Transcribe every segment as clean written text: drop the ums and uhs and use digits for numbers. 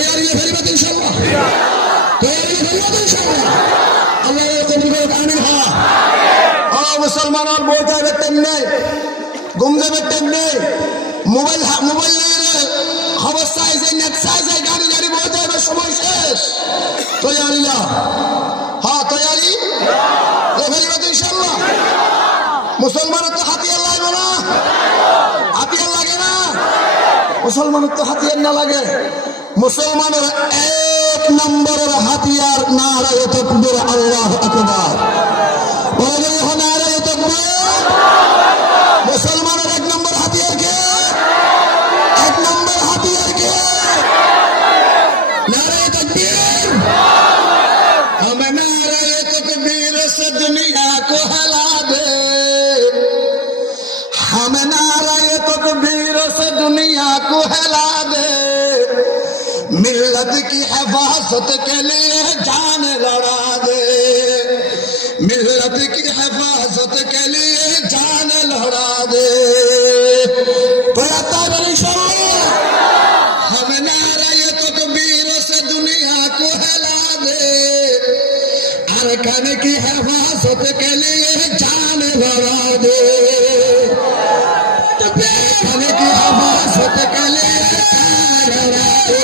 তৈরি ফেলবেন ইনশাআল্লাহ, তৈরি ফেলবেন ইনশাআল্লাহ। আল্লাহ কবুল করুন, আমিন। হ্যাঁ মুসলমান আর বই যাবে তেমনি, ঘুম যাবে তেমনি, মোবাইল নিয়ে খবর চাইছে, নেট চাইছে, গাড়ি গাড়ি বই যাবে, সময় শেষ। তৈরি না? হ্যাঁ তৈরি ফেলবেন ইনশাআল্লাহ। মুসলমানের তো হাতিয়ার লাগবে না, হাতিয়ার লাগে না, মুসলমানের তো হাতিয়ার না লাগে। মুসলমানের এক নম্বরের হাতিয়ার নারায়ে তাকবীর, আল্লাহু আকবার। বলে নারায়ে তাকবীর। মুসলমানের এক নম্বর হাতিয়ার কে? এক নম্বর হাতিয়ার কে? নারায়ে তাকবীর। हम नाराये तकबीर से दुनिया को हिला दे, हम नाराये तकबीर से दुनिया को हिला दे, मिल्लत की हिफाजत के लिए जान लड़ा दे, मिल्लत की हिफाजत के लिए जान लड़ा दे। हम नाराये तकबीर से दुनिया को हिला दे, अरकान की हिफाजत के लिए जान लड़ा दे, अरकान की हिफाजत के लिए जान लड़ा दे।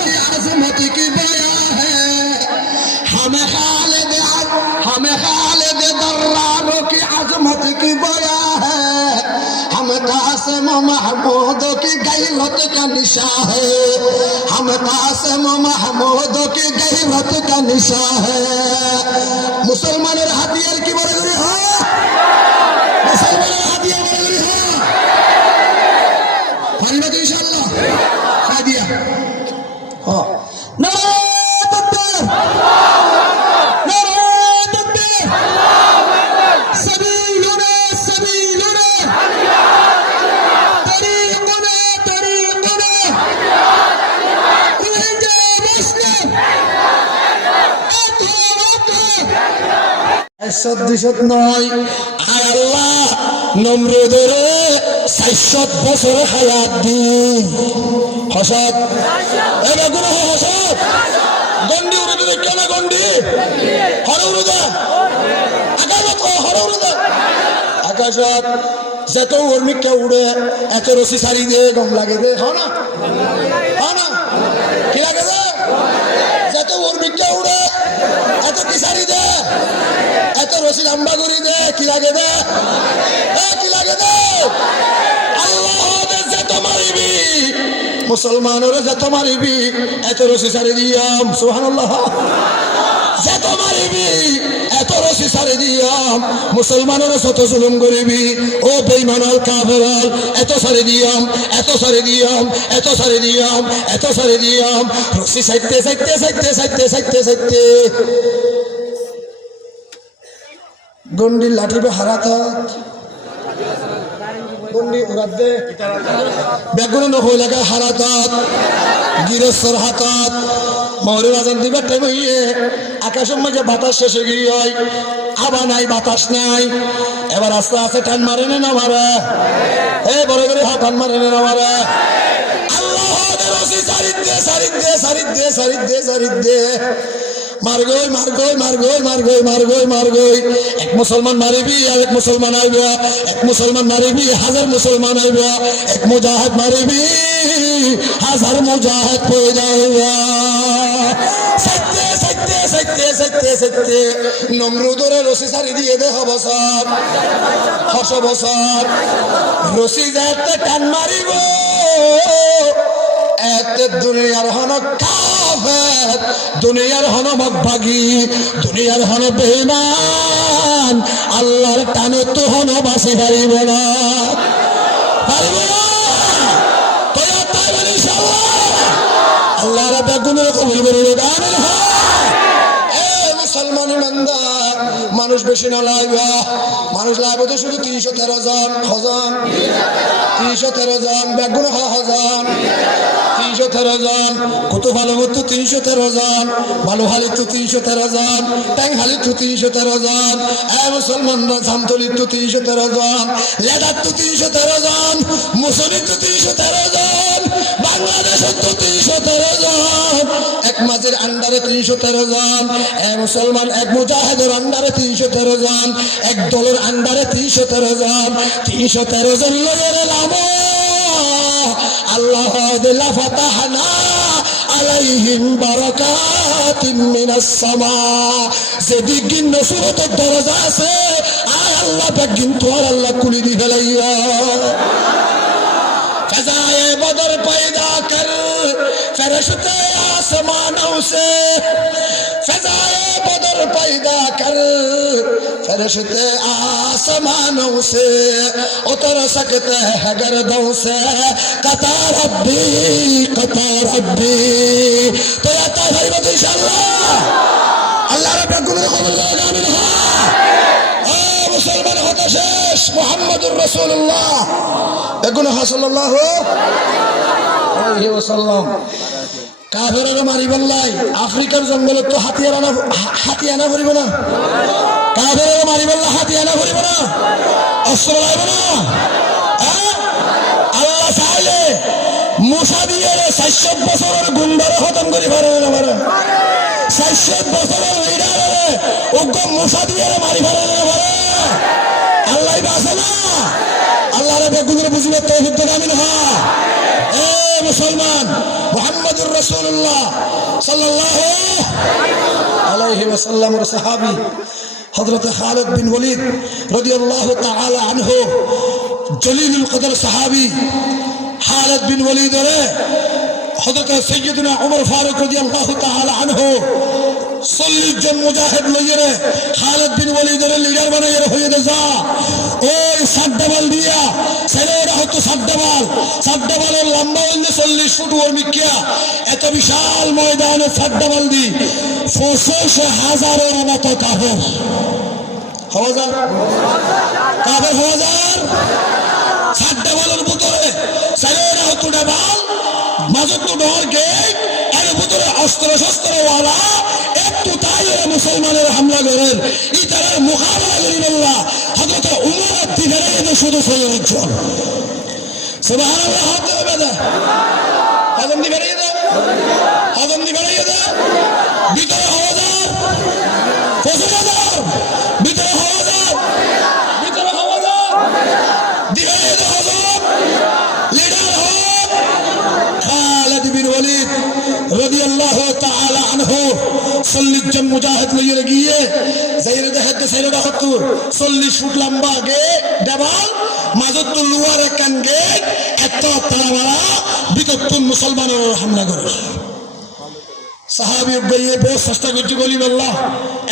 की अजमत की बया है, हमें खालिद दर्रानों की अजमत की बया है, हम कासिम महमूद की गैरत का निशा है, हम कासिम महमूद की गैरत का निशा है। मुसलमाনের হাতিয়ার কি বড় করে হয়? মুসলমানের হাতিয়ার বড় করে হয়? পারবে তো ইনশাআল্লাহ? হাদিয়া। হ্যাঁ। নারায়ে তাকবীর, নারায়ে তাকবীর, সাবিলুনা সাবিলুনা, তরিকুনা তরিকুনা, উহিজা মুসলিম, একশত দুইশত নয়। আর আল্লাহ নমরুদের 400 বছর হায়াত দিন। হসত এবার গুলো হসত গন্ডি উড়ে দিলে কেন গন্ডি হরে উড়ে দে আকাশত হরে উড়ে দে আকাশত যত উর্মিকা উড়ে এত রশি সারি দে গম লাগে দে হয় না, হয় না? কি লাগে দে? যত উর্মিকা উড়ে এত কি সারি দে, এত রশি লম্বা করি দে, কি লাগে দে? কি লাগে দে? আল্লাহ যত মারিবি, মুসলমানের যত মারিবি এত রশি সারি দিয়াম। সুবহানাল্লাহ। যত মারিবি এত রশি সারি দিয়াম, মুসলমানের যত জুলুম করিবি ও বেঈমানাল কাফেরাল এত সারি দিয়াম, এত সারি দিয়াম, এত সারি দিয়াম, এত সারি দিয়াম। রশি সাইতে সাইতে সাইতে সাইতে সাইতে সাইতে গন্ডির লাঠিবে হারাতাত গন্ডি উড়াত দে বেগুন নহই লাগা হারাতাত গিরসর হাতাত মহরের আজান দিবার টাইম হইয়ে আকাশের মাঝে বাতাস শেষে গিয়ে আবার নাই, বাতাস নাই। এবার আস্তে আস্তে টান মারে না মারে? বড় করে টান মারে না মারে? আল্লাহ সারিদ দে সারিদ দে সারিদ দে সারিদ দে সারিদ দে মারগই মারগই মারগই মারগই মারগই মারগই। এক মুসলমান মারিবি আর এক মুসলমান আইবা, এক মুসলমান মারিবি হাজার মুসলমান আইবা, এক মুজাহিদ মারিবি হাজার মুজাহিদ পেয়ে যাইবা। সত্যে সত্যে সত্যে সত্যে সত্যে নমরুদরে রশি সারি দিয়ে দে বছর 600 বছর রশি যাতে টান মারিব এতে দুনিয়ার হন কাফের, দুনিয়ার হন মগভাগী, দুনিয়ার হন বেঈমান, আল্লাহর টানে তো হন বাঁচি পারিব না, পারিব না। তৈরি তাইবেন ইনশাআল্লাহ। আল্লাহ রাব্বুল কবুল করুন। আমিন। মুসলমান ইমানদার মানুষ বেশি না লাইবা মানুষ লাইব তো শুধু 313 জন হজন 313 জন বেগুন হজন 313 জন কত ভালো মতো 313 জন ভালো হালি তো 313 জন ট্যাং হালি তো 313 জন মুসলমানরা জামতলি তো 313 জন লেদার তো 313 জন মুসলিম তো 313 জন বাংলাদেশ তো 313 জন এক মাঝের আন্ডারে 313 জন মুসলমান এক মুজাহিদের আন্ডারে 313 জন এক দলের আন্ডারে 313 জন 313 জন লয়ের নাম আল্লাহ দিলা ফাতাহনা আলাইহিম বারাকাতিম মিনাস সামা যেদিন নসরতের দরজা আছে আর আল্লাহ বেগিন তো আল্লাহ কুলি দি ফেলাইয়া ফজায়ে বদর पैदा कर फरिश्ते आसमानों से फजाए बदर पैदा कर फरिश्ते आसमानों से उतर सकते हैं गर्दों से कता रब्बी तो या तारीफ इंशाअल्लाह अल्लाह रब्बुल कबूल करेगा आमीन मुसलमान होता शेष मुहम्मदुर रसूलुल्लाह बेगुन सल्लल्लाहु अलैहि वसल्लम কাফেররা মারি বললাই আফ্রিকার জঙ্গলে তো হাতি আনা করিব না কাফেররা মারি বললা হাতি আনা করিব না অস্ত্র লাইব না আল্লাহ চাইলে মুসা দিয়ে 400 বছরের গুন্ডারে খতম করি পারে না পারে 400 বছরের লিডারে ওগ মুসা দিয়ে মারি পারে না পারে আল্লাহ বাসে না আল্লাহ রাব্বুল গুজরে বুঝিবে তৌফিক দান আমিন হ্যাঁ मुसलमान मुहम्मदुर रसूलुल्लाह सल्लल्लाहु अलैहि वसल्लम और सहाबी हजरत खालिद बिन वलीद रदियल्लाहु ताआला अन्हु जलीलुल कदर सहाबी खालिद बिन वलीद रे हजरत सय्यदना उमर फारूक रदियल्लाहु ताआला अन्हु 40 জন মুজাহিদ লইরে খালিদ বিন ওয়ালিদের লিডার বানাইয়া হয়ে যা ওই সাদ্দাবাল দিয়া ছেলেরা হতো সাদ্দাবালের লম্বা হইলে 40 ফুট ওর মিকিয়া এত বিশাল ময়দানে সাদ্দাবাল দি 50,000 মতো কাফের হাজার সাদ্দাবালের ভিতরে ছেলেরা হতো ডাবাল মাজত তো ডর গেট এর ভিতরে অস্ত্র শস্ত্রওয়ালা একটু তাই মুসলমানের হামলা করেন ইতার মোকাবেলা করি বললা হযরত উমর দিগারে শুধু সৈয়দ জন সুবহানাল্লাহ হাতে বেদা আদম দিগারে ভিতরে হাজার ভিতরে হাজার দিগারে হাজার লিডার হন খালিদ বিন ওয়ালিদ রাদিয়াল্লাহু তাআলা আনহু 40 জন মুজাহিদ লইয়ে গিয়ে যাইরে দেখতে ছেলেটা হতো 40 ফুট লম্বা গেট দেওয়াল মাজত লোয়ার কান গেট এত তারাওয়ালা বিকতুন মুসলমানের হামলা করে সাহাবী গিয়ে বহুত চেষ্টা করতে গলি বললা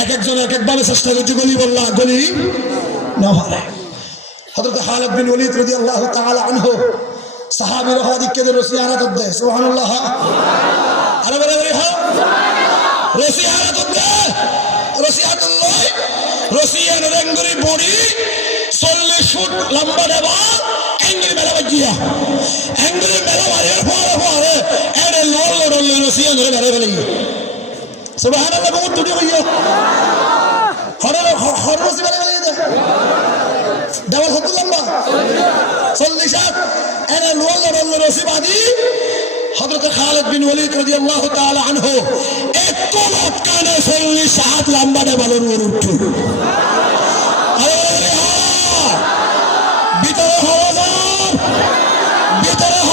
একজন একভাবে চেষ্টা করতে গলি বললা গলি না পারে হযরত খালিদ বিন ওয়ালিদ রাদিয়াল্লাহু তাআলা আনহু সাহাবী রহাদিকে রসিয়ানাত দেয় সুবহানাল্লাহ আরে বলে হ্যাঁ রসিয়ান রেঙ্গুরি বড়ি 40 ফুট লম্বা দেবা এঙ্গুরি মেলা বাজিয়া এঙ্গুরি মেলা মারিয়ার পরে এরে লড় রসিয়ান রে মেরে ফেলে সুবহানাল্লাহ বহুত টুটি হইয়া হর রসি মেরে ফেলে দেওয়া কত লম্বা 40 হাত এরে লড় রসি বাদি हजरत खालिद बिन वलीद रदियल्लाहु ताआला अन्हु एक कोलत काने 40 हाथ लंबा दे बालर ওর উঠু আরে ভিতরে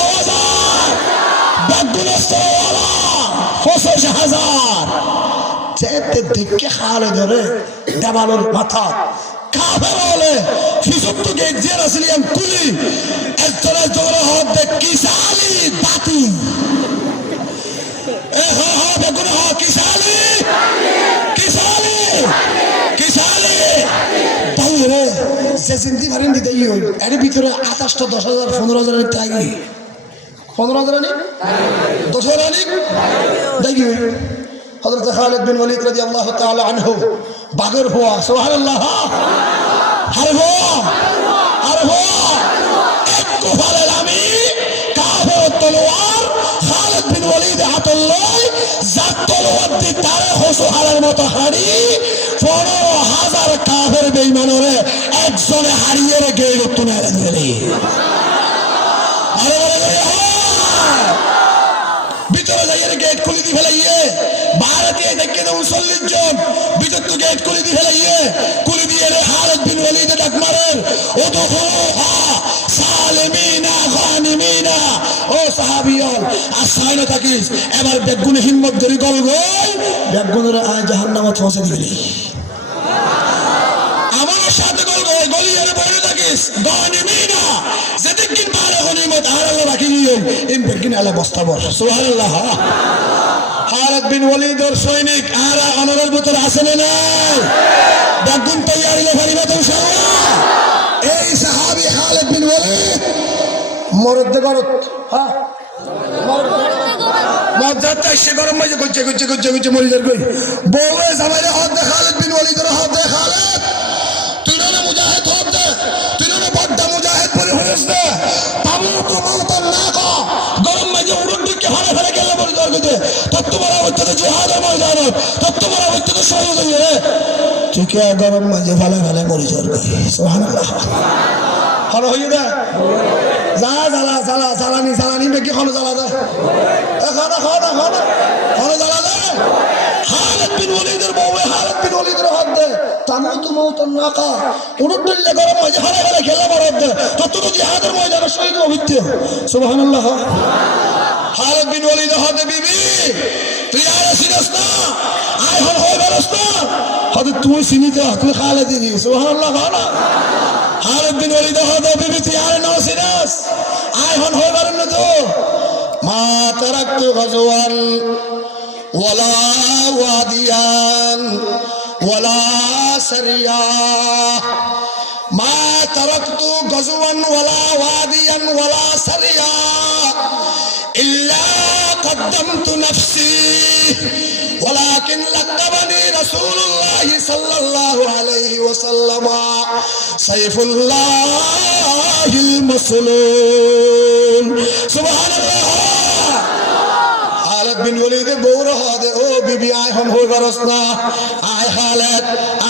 হাজার বাগুনস্তওয়ালা 50,000 যেতে দেখে খালিদ রে দেবালর মাথা কাফের বলে ফিসুত্তু গেট যে রাসলিয়াম কুলি একজনে জোরে হাত দে কিসালি দাতি এ হা বেগুন কিসালি বাইরে যে জিন্দি মারেন দিতে হই এর ভিতরে 28 10,000 15,000 টাকা 15,000 নি 10,000 নি দেখি হযরত খালিদ বিন ওয়ালিদ রাদিয়াল্লাহু তাআলা আনহু বাগের হওয়া সুবহানাল্লাহ আর হওয়া আর হওয়া এক কুফালের আমি কাফের তলোয়ার খালিদ বিন ওয়ালিদ হাতুল্লাহ যার তলোয়ার দিয়ে তারে হসুহারের মতো হাড়ি 15,000 কাফের বেঈমানরে একজনে হারিয়ে গেল তুলে দিলে ভিতরে যাইয়ে গেট খুলে দিয়ে ফেলাইয়ে ভারতীয় দেখে 39 জন ভিতর তো গেট খুলে দিয়ে ফেলাইয়ে খুলে দিয়ে খালিদ বিন ওয়ালিদ ডাক মারেন উদখুলুহা সালিমিনা গানিমিনা ও সাহাবীয়ল আসাইনা থাকিস এবার বেগুনে হিম্মত ধরে গল গল বেগুনের আয় জাহান্নামে পৌঁছে দিবি আমার সাথে গল গল গলিয়ারে বইরে থাকিস গানিমিনা যেদিন পারে গনিমত আর আল্লাহ রাখি নিয়ে এই বেগুন আলা বস্তাবর সুবহানাল্লাহ খালিদ বিন ওয়ালিদের সৈনিক আর অনরের ভিতর আছে না নাই বেগুন তৈরি হলে পারিবা তো ইনশাআল্লাহ এই সাহাবী খালিদ বিন ওয়ালিদ মরদ গরত হ্যাঁ মজ্জাতে সে গরম মাঝে গুচ্ছে গুচ্ছে গুচ্ছে গুচ্ছে মরি যার কই বউয়ে জামাইরে হাত দে খালিদ বিন ওয়ালিদের হাত দে খালিদ তুই না মুজাহিদ হাত দে তুই না বড় মুজাহিদ পরে হইস না তামু তো মাওতার না কো গরম মাঝে উড়ন দিকে হারে ফেলে গেল মরি যার কইতে তত বড় হইতে জিহাদের ময়দান তত বড় হইতে শহীদ হই রে ঠিক আছে গরম মাঝে ফেলে ফেলে মরি যার কই সুবহানাল্লাহ ভালো হইয়ে দে যা জ্বালা জ্বালা জ্বালানি জ্বালানি নাকি খানো জ্বালা দে খানা খানা খানা খানো জ্বালা দে খালিদ বিন ওয়ালিদের বউয়ে খালিদ বিন ওয়ালিদের হাত দে তামুতু মাউতান নাকা উড়ুট দিলে গরম মাঝে হারে হারে খেলা মারদ দে তত তো জিহাদের ময়দানে শহীদ হইতে সুবহানাল্লাহ খালিদ বিন ওয়ালিদের হাতে বিবি তুই আর সিনাস না আই হল হই বেরস না হাতে তুই সিনিতে তুই খালিদ দিবি সুবহানাল্লাহ ভালো খালিদ বিন ওয়ালিদ হাতে বিবি তুই আর নাও সিনাস আই হল হই বেরন না তো মা তারাকতু গাজওয়ান ওয়ালা ওয়াদিয়ান ওয়ালা সারিয়া মা তারাকতু গাজওয়ান ওয়ালা ওয়াদিয়ান ওয়ালা সারিয়া ইল্লা قدمت نفسي ولكن لقبني رسول الله صلى الله عليه وسلم سيف الله المسلول سبحان الله খালিদ বিন ওয়ালিদের বউর হাতে ও বিবি আয় হন হই গরস না আয় খালিদ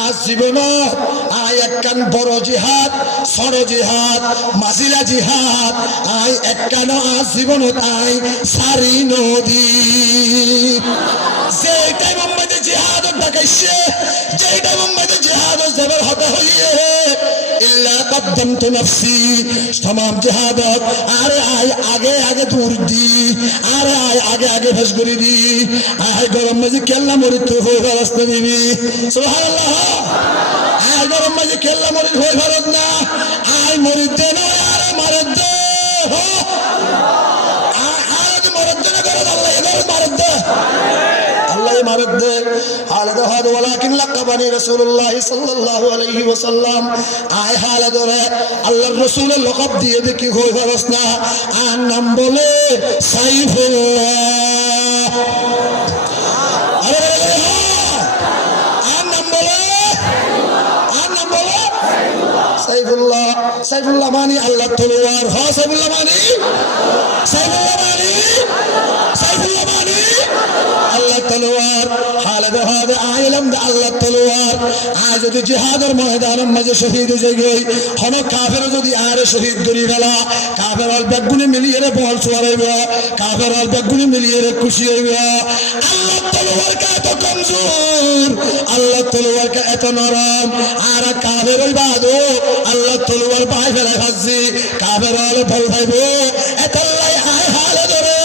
আজ জীবন আয় একখান বড় জিহাদ ছোট জিহাদ মাজিলা জিহাদ আয় একখান আজ জীবন আয় সারি নদী যে টাইম মধ্যে জিহাদ দেখাইছে যে টাইম মধ্যে জিহাদ জবর হতে হইয়ে ইল্লা কদ্দামতু নফসি तमाम জিহাদ আরে আয় আগে আগে দূর দি আরে আয় আগে আগে ভেস করে দি আয় গরম মাঝে কেল্লা মরি তো হই রাস্তা দিবি সুবহানাল্লাহ আয় গরম মাঝে কেল্লা মরি হই ভারত না আয় মরি দে না আরে মার দে হো আয় মার দে না করে আল্লাহ এবার মার দে আল্লাহ মার দে খালিদ হাদ ওয়ালাকিন লাকাবানি রাসূলুল্লাহ সাল্লাল্লাহু আলাইহি ওয়াসাল্লাম আয় খালিদ রে আল্লাহর রাসূলের লকব দিয়ে দে কি হই ভারস না আর নাম বলে সাইফুল্লাহ আরে আর নাম বলে সাইফুল্লাহ সাইফুল্লাহ মানে আল্লাহর তলোয়ার হ্যাঁ সাইফুল্লাহ মানে সাইফুল্লাহ মানে সাইফুল্লাহ মানে আল্লাহর তলোয়ার খালিদ হাদ আইলাম দে আল্লাহর তলোয়ার আজ যদি জিহাদের ময়দানের মাঝে শহীদ হয়ে গই হন কাফের যদি আর শহীদ করি ফেলা কাফের আল বেগুনি মিলিয়ে রে বল ছড়াইবে কাফের আল বেগুনি মিলিয়ে রে খুশি হইবে আল্লাহর তলোয়ার কা এত কমজোর আল্লাহর তলোয়ার কা এত নরম আর কাফের ওই বাদো আল্লাহর তলোয়ার পাই ফেলা হাজি কাফের আল বল ভাইবো এত আল্লাহ আয় হালে ধরে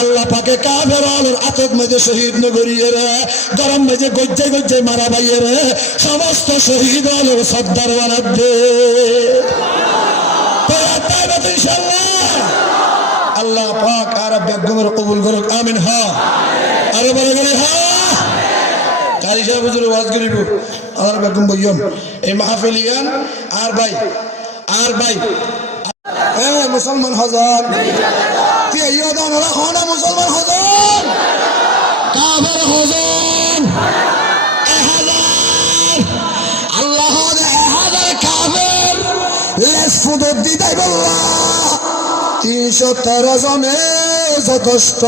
আল্লাহ পাকে কাফের আলোর আতক মধ্যে শহীদ নগরিয়ে রে গরম মধ্যে গজ্জে গজ্জে মারা ভাইয়ে রে সমস্ত শহীদ আলোর সর্দার বানাত দে ইনশাআল্লাহ আল্লাহ পাক আর বেগমের কবুল করুক আমিন হ্যাঁ আরো বলে গেলে হ্যাঁ কারি সাহেব হুজুর ওয়াজ করিব আর বেগম বইয়ন এই মাহফিলিয়ান আর ভাই মুসলমান হজার মুসলমান হজার কাফের হজার 1000 ফুদর দিদাই বললা 313 জনে যথেষ্ট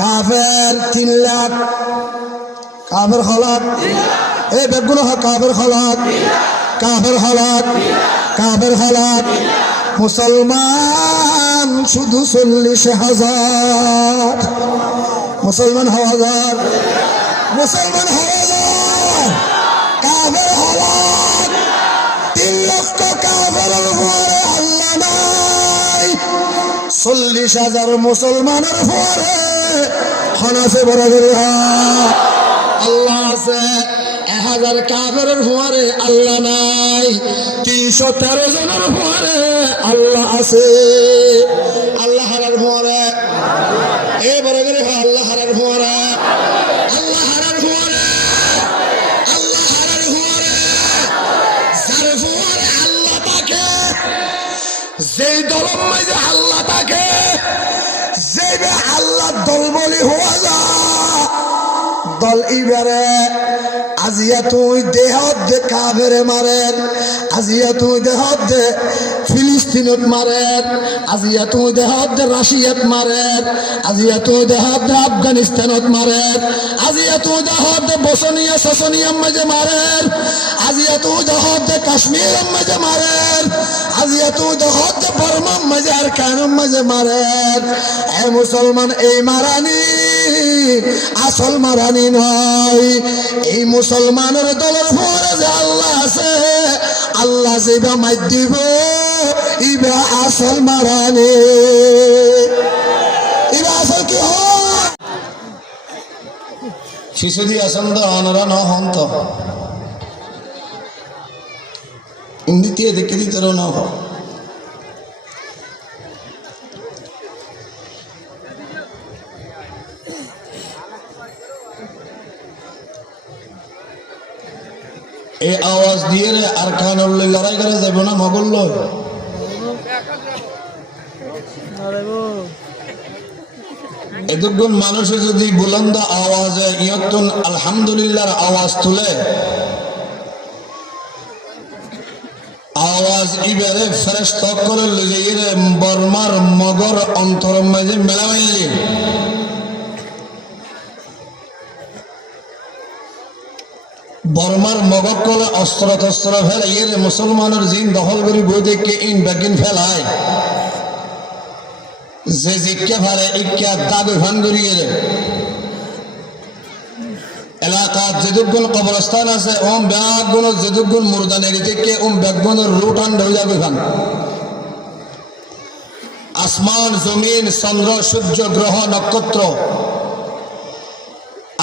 কাফের 3 লাখ কাফের হলাক এই বেগুন কাফের হলাক কাফের হলাক কাফের হলাক মুসলমান শুধু 40,000 মুসলমান হাজার মুসলমান হাজার কাফের হলাক 3 লক্ষ কাফের উপরে আল্লাহ নাই 40,000 মুসলমানের উপরে খনাসে বরাবর আল্লাহ আছে 1000 কাফের উপরে আল্লাহ নাই 313 জনের উপরে আল্লাহ আছে আল্লাহ হারার উপরে এই বরাবর আল্লাহ হারার উপরে আল্লাহ হারার উপরে আল্লাহ হারার উপরে যার উপরে আল্লাহ তাকে যেই দলম মাঝে আল্লাহ তাকে যেবে আল্লাহ দল বলি হওয়া যা দল ইবারে আজিয়া তুই দেহত দে কাফেরে মারেন আজিয়া তুই দেহত দে ফিলিস্তিনত মারেন আজিয়া তুই দেহত দে রাশিয়াত মারেন আজিয়া তুই দেহত দে আফগানিস্তানত মারেন আজিয়া তুই দেহত দে বসনিয়া সসনিয়ার মাঝে মারেন আজিয়া তুই দেহত দে কাশ্মীরের মাঝে মারেন আজিয়া তুই দেহত দে বর্মার মাঝে আর কানুর মাঝে মারেন এ মুসলমান এই মারানি আসল মারানি নয় এই মুসলমানের দলের পরে যে আল্লাহ আছে আল্লাহ যেবা মাইর দিব ইবা আসল মারানি ইবা আসল কি হয় শিশু দিয়ে আসন তো অনরা ন হন তো ইন্দিতে দেখে দিতে না হয় এই আওয়াজ দিয়ে আর কানের লড়াই করে যাবো না মগল এতক্ষণ মানুষে যদি বুলন্দ আওয়াজে ইয়তুন আলহামদুলিল্লাহর আওয়াজ তুলে আওয়াজ ইবারে ফেরেশত করে লইয়ে বর্মার মগর অন্তর মাঝে মেলামাইলি বর্মার মগক কলে অস্ত্র তস্ত্র ফেলাইয়ে মুসলমানের জিন দখল করি বই দেখে ইন বেগিন ফেলায় যে জিজ্ঞা ফারে ইজ্ঞা দাবি ভান করিয়ে এলাকার যেদুগুণ কবরস্থান আছে ওম ব্যাগুণ যেদুগুণ মুরদানেরি থেকে ওম ব্যাগুণের রুটান হয়ে যাবে খান আসমান জমিন চন্দ্র সূর্য গ্রহ নক্ষত্র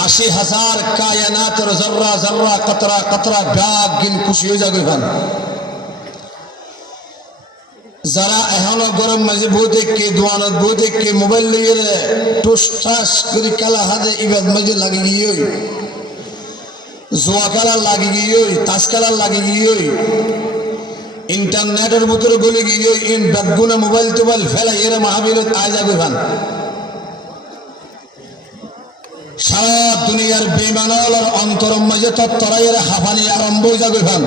80,000 কায়নাতের জর্রা জর্রা কতরা কতরা ব্যাগ গিন খুশি হয়ে যাবে খান যারা এখনো গরম মাঝে বই দেখে দোয়ানত বই দেখে মোবাইল লিয়ে টুস ঠাস করে কালা হাতে ইবাদ মাঝে লাগে গিয়ে জোয়া কালার লাগে গিয়ে তাস কালার লাগে গিয়ে ইন্টারনেটের ভিতরে গলে গিয়ে ইন ব্যাগুনা মোবাইল টোবাইল ফেলাই এরা মাহাবীরত আয় যাবে ভান সারা দুনিয়ার বেমানালার অন্তরম মাঝে তত্তরাইয়ের হাফানি আরম্ভ হয়ে যাবে ভান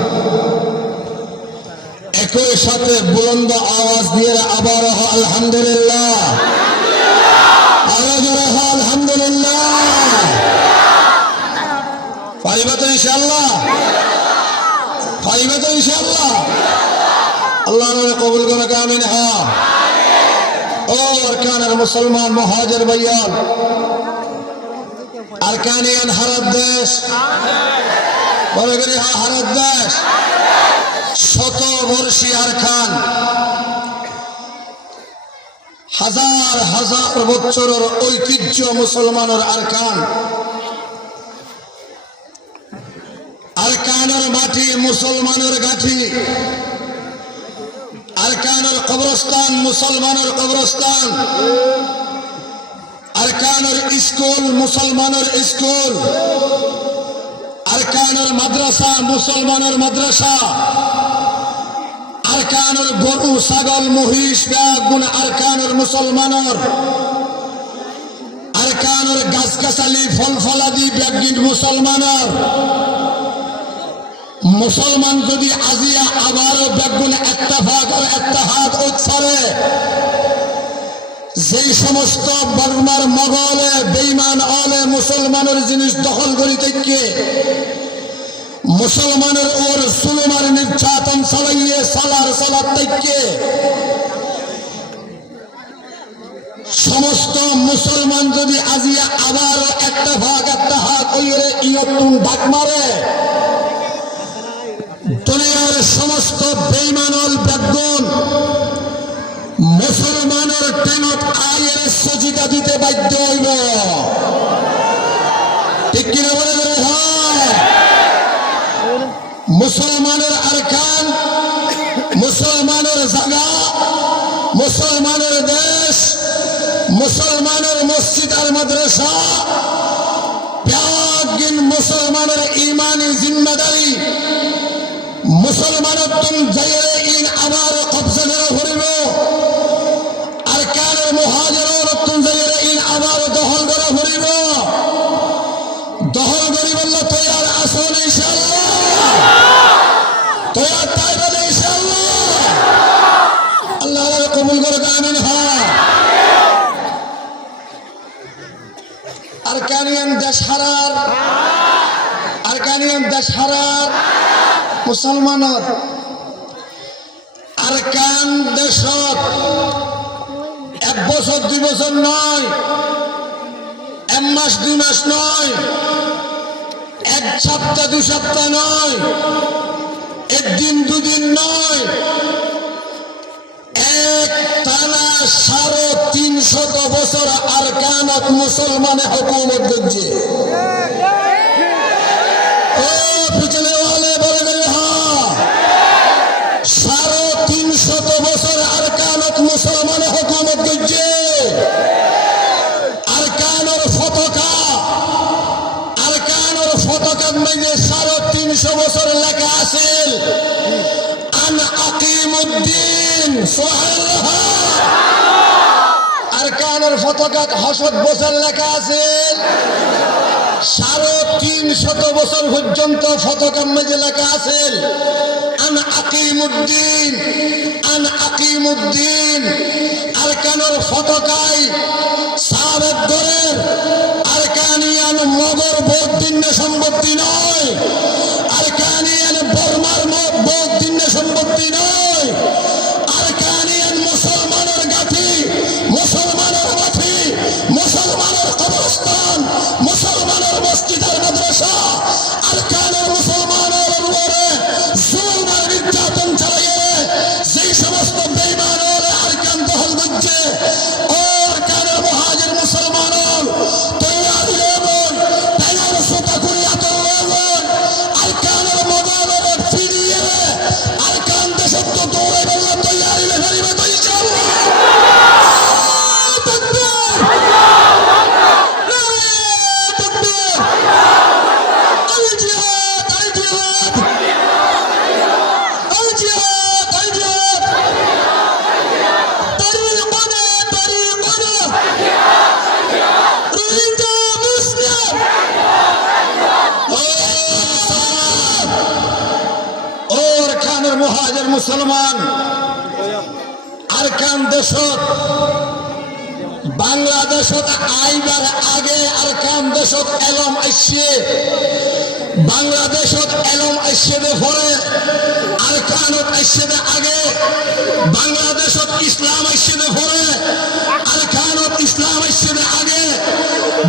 একই সাথে বুলন্দ আওয়াজ দিয়ে আবার আলহামদুলিল্লাহ আলহামদুলিল্লাহ পাইবা তো ইনশাআল্লাহ পাইবা তো ইনশাআল্লাহ আল্লাহ কবুল করে আমিন হ্যাঁ ও আরকানের মুসলমান মুহাজির ভাইয়ান আরকানিয়ান হারাত দেশ বলে করে হারাত দেশ 100 বর্ষী আরকান হাজার হাজার বছরের ঐতিহ্য মুসলমানের আরকান আরকানের মাটি মুসলমানের গাঠি আরকানের কবরস্থান মুসলমানের কবরস্থান আরকানের স্কুল মুসলমানের স্কুল আরকানের মাদ্রাসা মুসলমানের মাদ্রাসা আরকানের গরু ছাগল মহিষ ব্যাগুন আরকানের মুসলমানের আরকানের গাছগাছালি ফল ফলাদি ব্যাগিন মুসলমানের মুসলমান যদি আজিয়া আবারও বেগুন ইত্তেফাক আর ইত্তেহাদ উৎসলে যেই সমস্ত বর্মার মগলে বেঈমান আলে মুসলমানের জিনিস দখল করি থেকে মুসলমানের ওর সুলমার নির্যাতন চালাইয়ে সালার সালাত থেকে সমস্ত মুসলমান যদি আজিয়া আবার ইত্তেফাক ইত্তেহাদ হইয়ে ইয়তুন ডাক মারে দুনিয়ার সমস্ত বেঈমানল বেগুন মুসলমানের টেনত আয়ের সজিদা দিতে বাধ্য হইব ঠিক কিনা বলে হ্যাঁ মুসলমানের আরকান মুসলমানের জায়গা মুসলমানের দেশ মুসলমানের মসজিদ আর মাদ্রাসা ব্যাগিন মুসলমানের ইমানি জিম্মাদারি মুসলমানের তুম জায়গায় ইন আবার কবজা করা ভরিব আর কানের মুহাজিরের তুম জায়গায় ইন আবার দখল করা ভরিব দখল করি বললে তৈয়ার আসুন ইনশাআল্লাহ তৈয়ার তাই বলে ইনশাআল্লাহ আল্লাহ কবুল করে আমিন হ্যাঁ আরকানিয়ান দেশ হারার আরকানিয়ান দেশ হারার মুসলমানের আরকান দেশত 1 বছর 2 বছর নয় 1 মাস 2 মাস নয় 1 সপ্তাহ 2 সপ্তাহ নয় 1 দিন 2 দিন নয় এক টানা 350 বছর আরকানত মুসলমানে হুকুমত করছে ও পিছনে ওয়ালে বলে গেল হ্যাঁ 350 বছর আরকানত মুসলমানে হুকুমত করছে আরকানের ফতকার মধ্যে 350 বছর লেখা আছে আন আকিমুদ্দিন সুবহানাল্লাহ আরকানের ফতকাত হসত বছর লেখা আছে 350 বছর পর্যন্ত ফতকার মধ্যে লেখা আছে আন আকিমুদ্দিন আরকানের ফতকায় সাবেক দলের আরকানিয়ান মগর বৌদ্ধ সম্পত্তি নয় আরকানিয়ান বর্মার বৌদ্ধ সম্পত্তি নয় আরকানিয়ান মুসলমানের গাথি মুসলমানের মাটি মুসলমানের কবরস্থান মুসলমানের মসজিদ আর মাদ্রাসা আরকানের মুসলমানের উপরে জুলুম আর নির্যাতন চালিয়ে যেই সমস্ত বেঈমানের আরকান দখল করছে ও আরকানের মুহাজির মুসলমানের তৈয়ার হইবেন তাইয়ার সুতা করিয়া তৈয়ার আরকানের মগলের ফিরিয়ে আরকান দেশত তো দৌড়াইবেন না তৈয়ার হইবে তো ইনশাআল্লাহ মুহাজির মুসলমান আরকান দেশত বাংলাদেশত আইবার আগে আরকান দেশত এলম আইছে বাংলাদেশত এলম আইছে পরে আরকানত আইছে আগে বাংলাদেশত ইসলাম আইছে পরে আরকানত ইসলাম আইছে আগে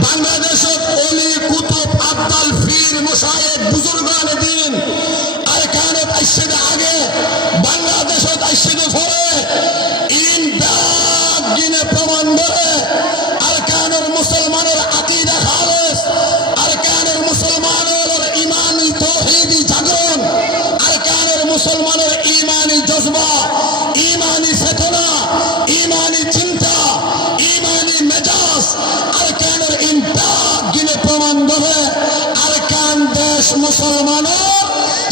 বাংলাদেশত ওলি কুতুব আব্দাল ফির মুশায়েখ বুজুর্গানে দিন আরকানত আইছে আগে বাংলাদেশত আইছে পরে ইন বাগ গিনে প্রমাণ করে আরকানের মুসলমানের আকীদা খালেস আরকানের মুসলমানের ঈমানি তাওহীদি জাগরণ আরকানের মুসলমানের ঈমানি জজবা ঈমানি চেতনা ঈমানি চিন্তা ঈমানি মেজাজ আরকানের ইন বাগ গিনে প্রমাণ করে আরকান দেশ মুসলমানের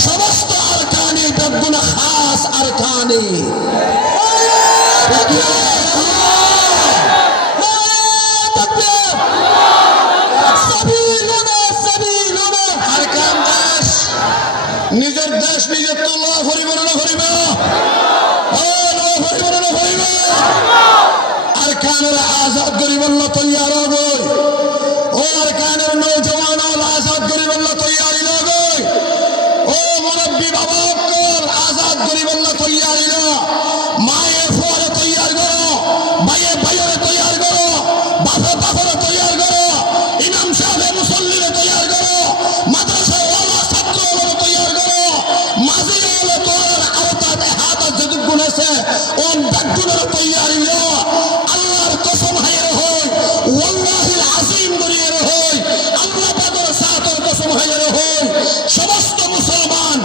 সমস্ত আরকানি বেগুনা খাস আরকানি নিজের अरकानुल आज़ाद गरीबल्ला तैयार हो गई ओ अरकानुल नौजवान और आज़ाद गरीबल्ला तैयारी हो गई ओ मुरब्बी बाबा को आज़ाद गरीबल्ला तैयारी लो माए फुआरे तैयार करो भाइये भाइयों तैयार करो बाफे बाफे तैयार करो इमाम साहब मुसल्ली तैयार करो मदरसा वाला छात्र वाला तैयार करो माजी वाला तोर आवता हाथ जदुग गुने से उन बदगुने तैयारी लो अल्लाहर कसम है हो वल्लाहिल अज़ीम करिए हो अल्लाह पाकेर साथर कसम है हो समस्त मुसलमान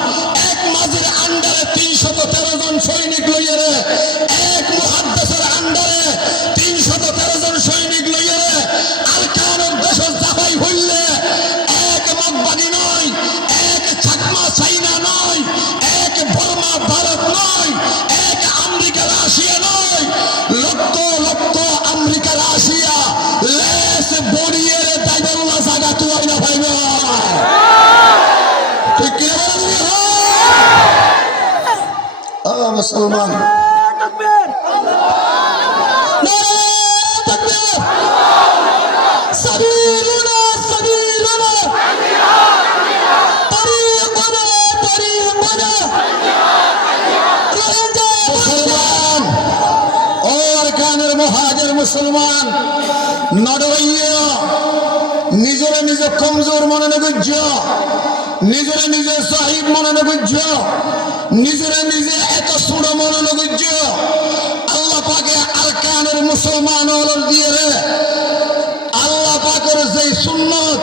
एक माजिर अंडरे 313 জন সৈনিক লইয়ে রে এক মুহাদ্দিসের আন্ডারে 313 জন সৈনিক লইয়ে রে আরকানের দেশে জাফাই হইলে এক মগবাদী নয় এক চাকমা চাইনা নয় এক বর্মা ভারত নয় এক আমেরিকা রাশিয়া নয় lakh lakh America Russia less বড়িয়ে রে দাইবুল্লাহ জায়গা তুই না ভাইবা ঠিক কি বলেন মুসলমান তাকবীর নারে তাকবীর সাবিলুনা সাবিলুনা তরিকুনা তরিকুনা মুসলমান और कानर मुहाजिर मुसलमान नडरैया নিজরে নিজে কমজোর মনে নগুজ্জ নিজরে নিজে সাহিব মনে নগুজ্জ নিজরে নিজে এত ছোট মনে নগুজ্জ আল্লাহ পাকে আরকানের মুসলমান ওলর দিয়ে রে আল্লাহ পাকের যেই সুন্নত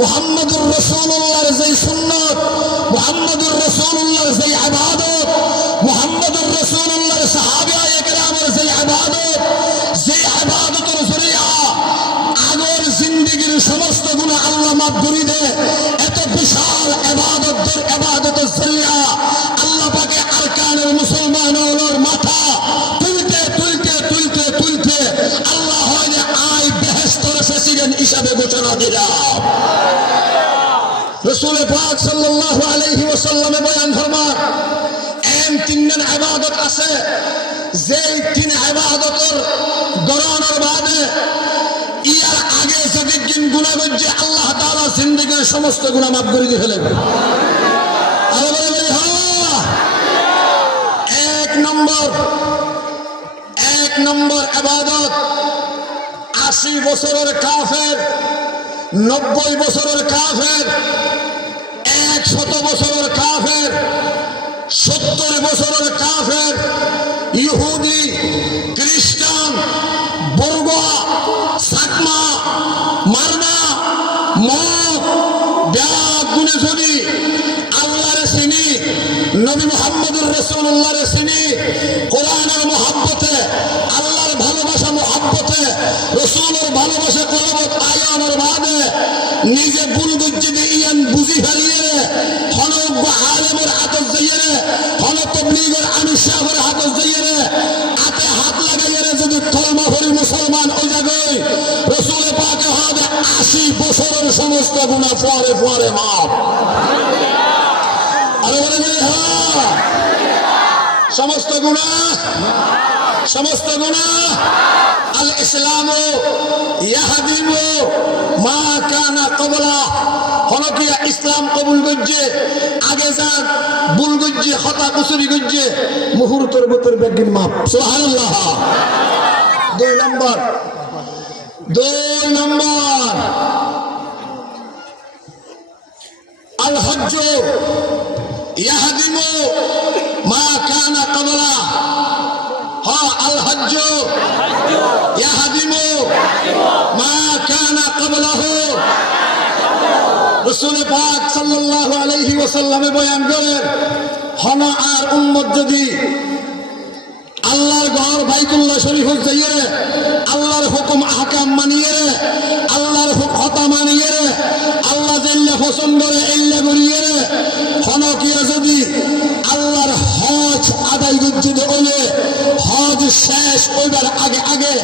মুহাম্মদুর রাসূলুল্লাহর যেই সুন্নত মুহাম্মদুর রাসূলুল্লাহর যেই ইবাদত মুহাম্মদুর রাসূলুল্লাহর সাহাবায়ে কেরামের যেই ইবাদত যেই ইবাদতের জরিয়া আগর জিন্দেগীর সমস্ত গুনাহ আল্লাহ মাফ করে দেয় এত বিশাল ইবাদতের জরিয়া আল্লাহ পাকে আরকানের মুসলমান ওলর মাথা তুলতে তুলতে তুলতে তুলতে আল্লাহ হয় আই বেহেশতের প্রেসিডেন্ট হিসাবে ঘোষণা দিলাম রাসূল পাক সাল্লাল্লাহু আলাইহি ওয়াসাল্লাম বয়ান ফরমান এম তিনজন ইবাদত আছে যেই তিন ইবাদতের গণনার বাদে ইয়ার আগে যদি দিন গুনাহ করছে আল্লাহ তাআলা জিন্দেগীর সমস্ত গুনাহ মাফ করে দিয়ে ফেলবে আর বলে হ্যাঁ এক নম্বর ইবাদত 80 বছরের কাফের 90 বছরের কাফের 100 বছরের কাফের 70 বছরের কাফের ইহুদি খ্রিস্টান বর্গা সাকমা মারমা মদ ব্যাগ গুনে যদি আল্লাহর চিনি নবী মুহাম্মদুর রাসূলুল্লাহর চিনি কোরআনের মহব্বতে আল্লাহর ভালোবাসা মহব্বতে রাসূলের ভালোবাসা কলবত আয়ানের বাদে নিজে ভুল বুঝতে ইয়ান বুঝি ফেলিয়ে হনজ্ঞ আলেমের হাতত যাইয়ে হন তাবলীগের আনুশাহের হাতত যাইয়ে হাতে হাত লাগাইয়ে যদি কলমা পড়ি মুসলমান হই যাবে রাসূল পাক হবে 80 বছরের সমস্ত গুনাহ পরে পরে মাফ আর বলে হ্যাঁ সমস্ত গুনাহ আল ইসলামু ইয়াহদিমু মা কানা ক্বাবলা হনকিয়া ইসলাম কবুল করছে আগে যান ভুল করছে খতা কুসুরি করছে মুহূর্তের ভিতর বেগিন মাপ সুবহানাল্লাহ দুই নম্বর আল হজ্জ ইয়াহদিমু মা কানা ক্বাবলা হ্যাঁ আল হজ্জ ইয়াহদিমু মা কানা ক্বাবলাহু রাসূল পাক সাল্লাল্লাহু আলাইহি ওয়াসাল্লাম বয়ান করেন হন আর উম্মত যদি আল্লাহর ঘর বাইতুল্লাহ শরীফ যাইয়ে আল্লাহর হুকুম আহকাম মানিয়ে আল্লাহর কথা মানিয়ে আল্লাহ যেল্লা পছন্দ করে এল্লা করিয়ে হন কিয়া যদি আল্লাহর হজ আদায় করতে হলে হজ শেষ হইবার আগে আগে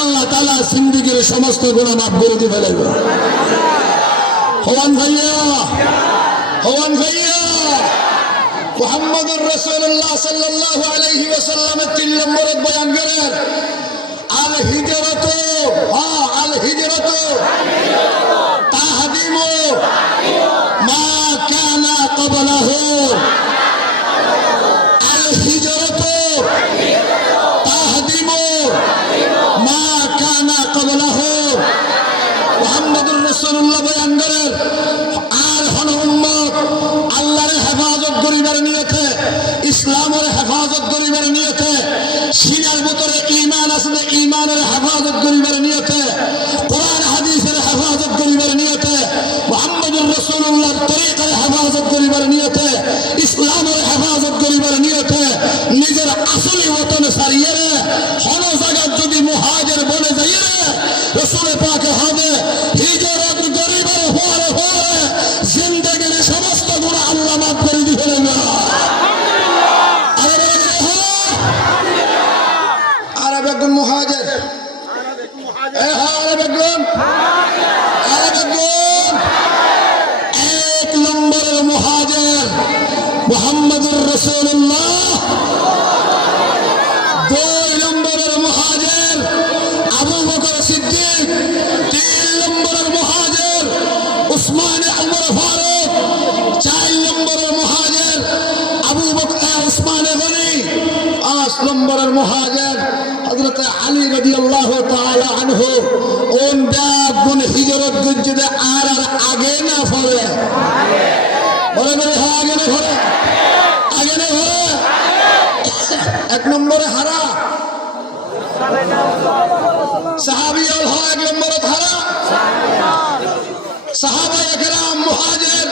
আল্লাহ তাআলা জিন্দেগীর সমস্ত গুনাহ মাফ করে দিতে ফেলবে হওয়ান ভাইয়া মুহাম্মদুর রাসূলুল্লাহ সাল্লাল্লাহু আলাইহি ওয়াসাল্লাম 3 নম্বরে বয়ান করেন আল হিজরত, আল হিজরত তাহদিমু মা কানা ক্বাবলাহু, আল হিজরত তাহদিমু মা কানা ক্বাবলাহু। মুহাম্মদুর রাসূলুল্লাহ বয়ান করেন আর হন উম্মত আল্লাহর হেফাজত করিবার নিয়তে, ইসলামের হেফাজত করিবার নিয়তে, সিনার ভিতরে ঈমান আছে ঈমানের হেফাজত করিবার নিয়তে, কোরআন হাদিসের হেফাজত করিবার নিয়তে, মুহাম্মদুর রাসূলুল্লাহর তরিকার হেফাজত করিবার নিয়তে, ইসলামের হেফাজত করিবার নিয়তে নিজের আসলি ওতন ছাড়িয়ে হন জায়গা যদি মুহাজির বলে যাইয়ে রাসূল পাকে হবে হিজরত করিবার পরে পরে জিন্দেগির সমস্ত গুনাহ আল্লাহ মাফ করে দিবেন না। আরব একজন মুহাজির, আরব একজন এক নম্বরের মুহাজির মুহাম্মদুর রাসূলুল্লাহ, দুই নম্বরের মুহাজির আবু বকর সিদ্দিক, তিন নম্বরের মুহাজির উসমান আল ফারুক, চার নম্বরের মুহাজির আবু বকর উসমান গনি, পাঁচ নম্বরের মুহাজির হযরত আলী রাদিয়াল্লাহু তাআলা আনহু। কোন গুণ হিজরত গুজরে আর আগে না ফলে বলে বলে হ্যাঁ আগে না ফলে, আগে না ফলে। এক নম্বরে হারা সাহাবী হল এক নম্বরে হারা সাহাবায়ে কেরাম মুহাজির,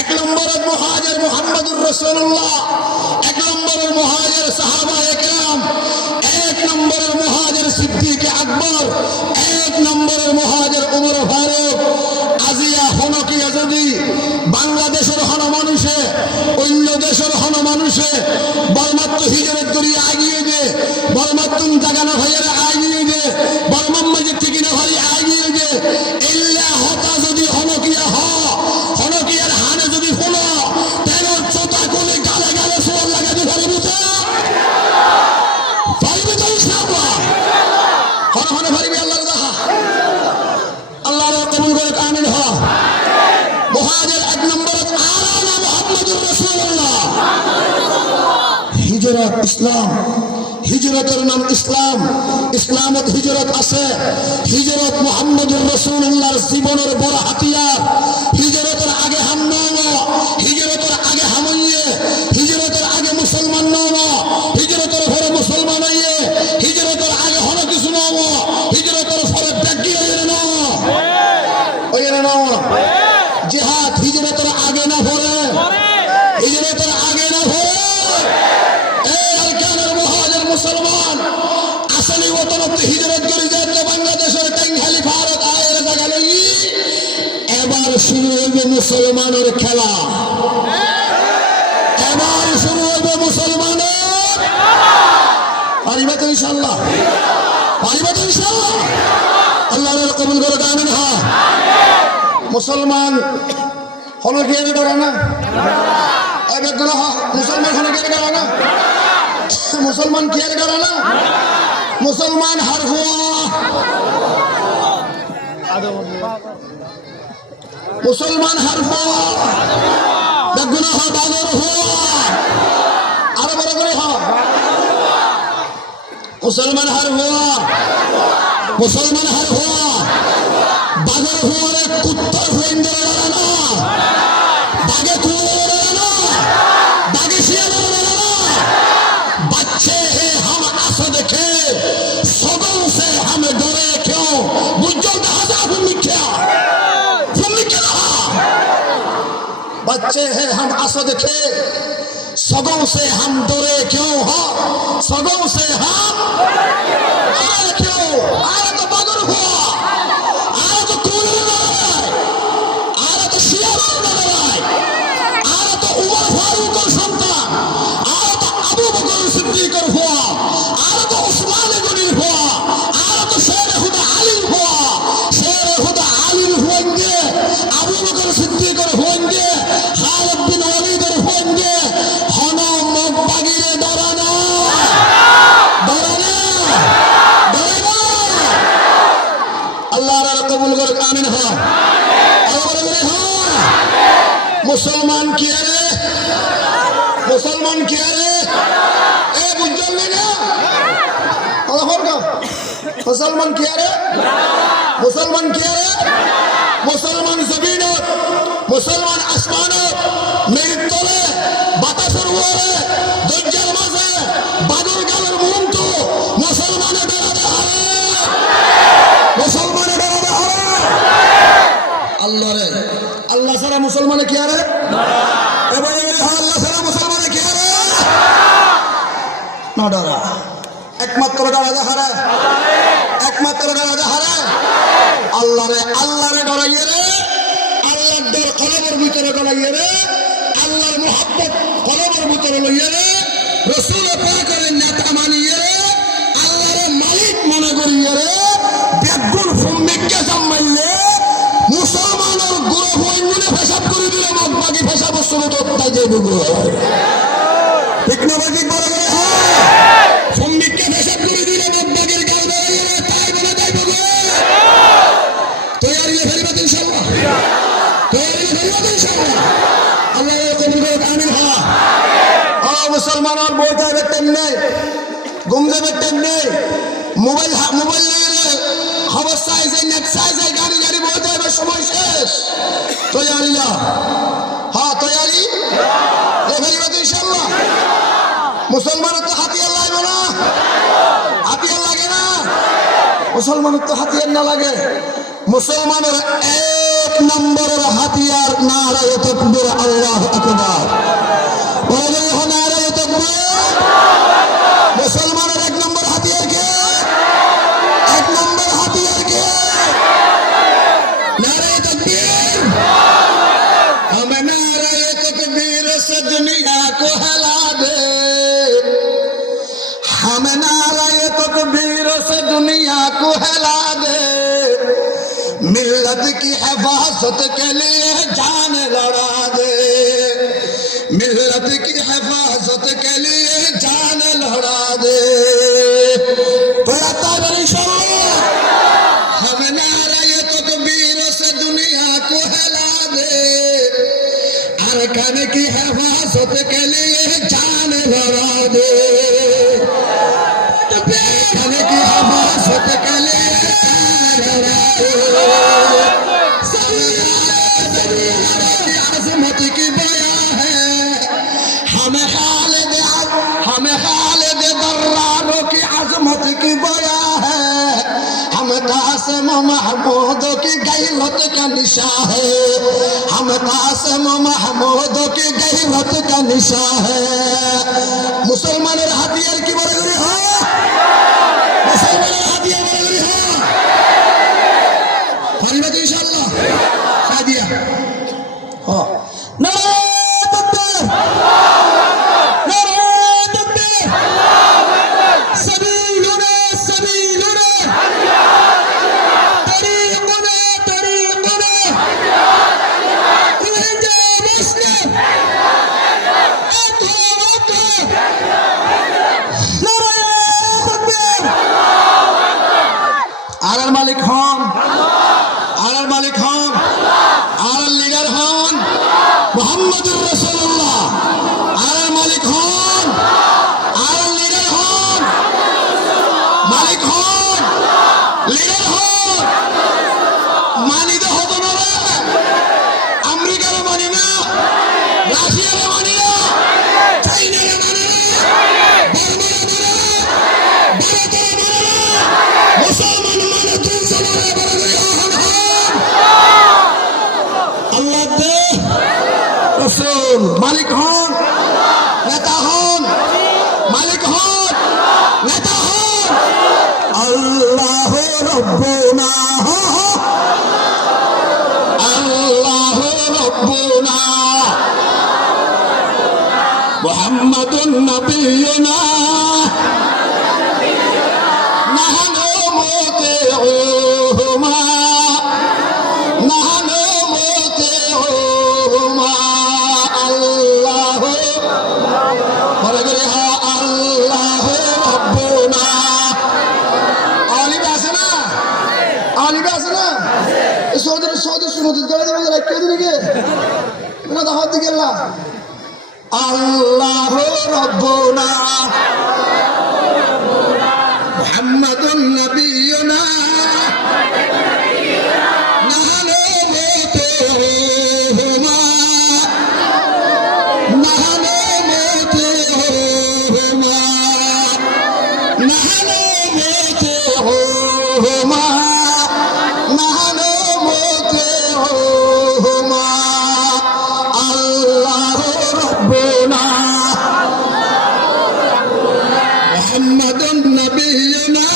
এক নম্বরের মুহাজির মুহাম্মদুর রাসূলুল্লাহ, এক নম্বরের মুহাজির সাহাবায়ে কেরাম, এক নম্বরের মুহাজির সিদ্দিক আকবর, এক নম্বরের মুহাজির ওমর ফারুক। আজিয়া হনকিয়া যদি বাংলাদেশের হন মানুষে অন্য দেশের হন মানুষে বর্মাত্ম হিজরত করি আগিয়ে যে বর্মাত্ম জাগানো ভাইয়েরা আগিয়ে যে বর্মাম্মাজি টিকিনা ভাই আগিয়ে যে ইল্লা হতা যদি হনকিয়া হনকিয়ার হানে যদি হলো তেন চোতা কোলে গালে গালে সোয়াল লাগাতে পারবি তো পারবি তো ইনশাআল্লাহ হন হন পারবি আল্লাহর দেখা আল্লাহর কবুল করে আমিন হ। মুহাজির এক নম্বর আলানা মুহাম্মদুর রাসূলুল্লাহ। হিজরত ইসলাম, হিজরতের নাম ইসলাম, ইসলামত হিজরত আছে। হিজরত মুহাম্মদুর রাসূলুল্লাহর জীবনের বড় হাতিয়ার। হিজরতের আগে হাম নব, হিজরতের আগে হামইয়ে, হিজরতের আগে মুসলমান নব, হিজরতের পরে মুসলমান হইয়ে, হিজরতের আগে হন কিছু নব, হিজরতের পরে ব্যাগি হইয়ে নব, হইয়ে নব। জিহাদ হিজরতের আগে না পরে, হিজরতের আগে না পরে। মুসলমান আসলে ওতনতে হিজরত করে যায় তো বাংলাদেশের কাইখালি ভারত আয়ের জায়গা লাগি এবার শুরু হইবে মুসলমানের খেলা, এবার শুরু হইবে মুসলমানের। পারিবে তো ইনশাআল্লাহ, পারিবে তো ইনশাআল্লাহ। আল্লাহর কবুল করে আমিন হ। মুসলমান হলো কি এর ডরে না, এবার গুলো মুসলমান হলো কি এর ডরে না, মুসলমান কি আর ডরে না, মুসলমান হার হুয়া, মুসলমান হার হুয়া, বেগুনা হা বাদর হুয়া, আরো বড় করে হ, মুসলমান হার হুয়া, মুসলমান হার হুয়া, বাদর হুয়া রে কুত্তর হুইন্দে ডরে না, বাগে কুয়ো ডরে না, বাগে শিয়াল ডরে না। बच्चे हैं हम असद के, सगों से हम डरे क्यों, बुझो दादा भूमिका भूमिका। बच्चे हैं हम असद के, सगों से हम डरे क्यों, हो सगों से हम डरे क्यों। आया तो बदर हुआ, आया तो कुलर लड़ाई, आया तो शियार लड़ाई, आया तो उमर फारूक और संतान, आया तो আবু বকর সিদ্দিকের হওয়া, আর তো উসমান গনির হওয়া, আর তো শের হুদা আলীর হওয়া, শের হুদা আলীর হওয়াঙ্গে, আবু বকর সিদ্দিকের হওয়াঙ্গে, খালিদ বিন ওয়ালিদের হওয়াঙ্গে, হন মুখ বাগিরে ডরানো ডরানো মুসলমান কি আরে মুসলমান কি আরে এ বুঝলেন না মুসলমান কি আরে মুসলমান কি আরে মুসলমান জমিনত মুসলমান আসমানত মেঘের তলে বাতাসের উপরে দরজার মাঝে বাদল গালের মুহূর্ত মুসলমানে বেড়াবে হারে মুসলমানে বেড়াবে হারে আল্লাহ রে আল্লাহ ছাড়া মুসলমানে কি আরে এবার আল্লাহ ছাড়া মুসলমানে কি আরে না ডরা একমাত্র ডরা হারে একমাত্র ডরা হারে আল্লাহ রে ডরাইয়ে রে আল্লাহর ডর কলবের ভিতরে ডরাইয়ে রে আল্লাহর মুহাব্বত কলবের ভিতরে লইয়ে রে রাসূল পাকের নেতা মানিয়ে রে আল্লাহর মালিক মনে করিয়ে রে বেগুন ফুমিকে জামাইলে মুসলমানের গুরু হইগুনে পেশাব করে দিলে মগবাগি পেশাব শুরু তো তাই যাইবে গুরু ঠিক না বাকি বড় করে হ্যাঁ ফুমিকে পেশাব করে দিলে মগবাগির গাল বেরিয়ে রে তাই বলে যাইবে গুরু তৈরি ফেলবে ইনশাআল্লাহ তৈরি ফেলবে ইনশাআল্লাহ আল্লাহ কবুল করুন আমিন হ্যাঁ ও মুসলমানের বইটা বেতেন নেই গুমজে বেতেন নেই মোবাইল নিয়ে খবর চাইছে নেট চাইছে গাড়ি বইতে হবে সময় শেষ তৈরি যা হ্যাঁ তৈরি ফেলবে ইনশাআল্লাহ মুসলমানের তো হাতিয়ার লাগবে না হাতিয়ার লাগে না মুসলমানের তো হাতিয়ার না লাগে মুসলমানের এক নম্বরের হাতিয়ার নারায়ে তাকবীর আল্লাহু আকবার বলে নারায়ে তাকবীর মুসলমানের এক নম্বর হাতিয়ার কে এক নম্বর হাতিয়ার কে নারায়ে তাকবীর हमें नाराये तकबीर से दुनिया को हिला दे हमें नाराये तकबीर से दुनिया को हिला दे मिल्लत की हिफाजत के लिए जान लड़ा दे मिल्लत की हिफाजत के लिए जान लड़ा दे तो इंशाअल्लाह हम नाराये तकबीर से दुनिया को हिला दे अरकान की हिफाजत के लिए जान लड़ा दे अरकान की हिफाजत के लिए जान लड़ा दे अजमत की बया है हमें खालिद दर्रारों की अजमत की बया है हम कासिम महमूद की गैरत का निशा है हम कासिम महमूद की गैरत का निशा है मुसलमाনের হাতিয়ার কি বড় করে হয় মুসলমানের হাতিয়ার বড় করে হয় ফরিমাত ইনশাআল্লাহ সাদিয়া হ্যাঁ নারায়ে তাকবীর নারায়ে তাকবীর সাবিলুনা সাবিলুনা তরিকুনা তরিকুনা ইনজা মুসলিম আলার মালিক হন আলার মালিক হন আলার লিডার হন মুহাম্মদুর রাসূলুল্লাহ আলার মালিক হন আলার লিডার হন মালিক হন লিডার হন মানি তো হতো না আমেরিকার মানি না রাশিয়ার মানি না চাইনার মানি না বার্মার মানি না ভারতের মানি না মুসলমান মানে তুই সবাই বড় আল্লাহ দে রাসূল মালিক হন নেতা হন মালিক হন নেতা হন আল্লাহ রব্বুনা আল্লাহ রব্বুনা মুহাম্মাদুন নবিয়ুনা নাহনু মুতিউহুমা নাহনু মুতিউহুমা আল্লাহ বলে গেলে হ্যাঁ আল্লাহ রব্বুনা আলিবে আছে না সৌদি শুনো করে দেবে কেউ দিনে হাত দিকে আল্লাহ রব্বুনা মুহাম্মাদুন নবিয়ুনা নাহনু মুতুহুমা নাহনু মুতুহুমা নাহনু মুতুহুমা নাহনু মুতুহুমা আল্লাহ রব্বুনা মুহাম্মাদুন নবিয়ুনা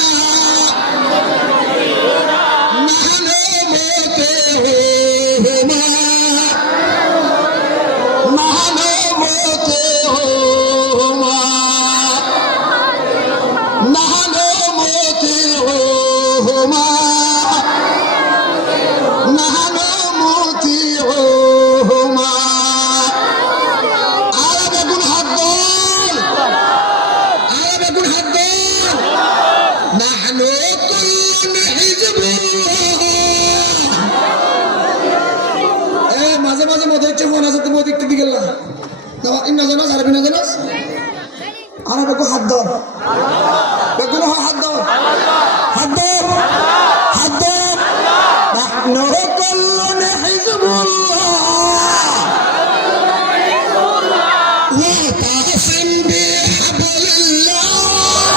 নাহনু মুতুহুমা নাহনু মুতুহুমা নাহনু মুতুহুমা নাহনু মুতুহুমা আরে বেগুন হাত দল আরে বেগুন হাত দল নাহনু কুল্লুন হিজবুল্লাহ মাঝে মাঝে মধ্যে হচ্ছে মনে আছে তুমি ওদিকটা দিকে না ইন্না জানাস আরবি না জানাস আরে বেগুন হাত দল বেগুন হাত দল হাত দল হাত দল নাহনু কুল্লুন হিজবুল্লাহ واعتصم بحبل الله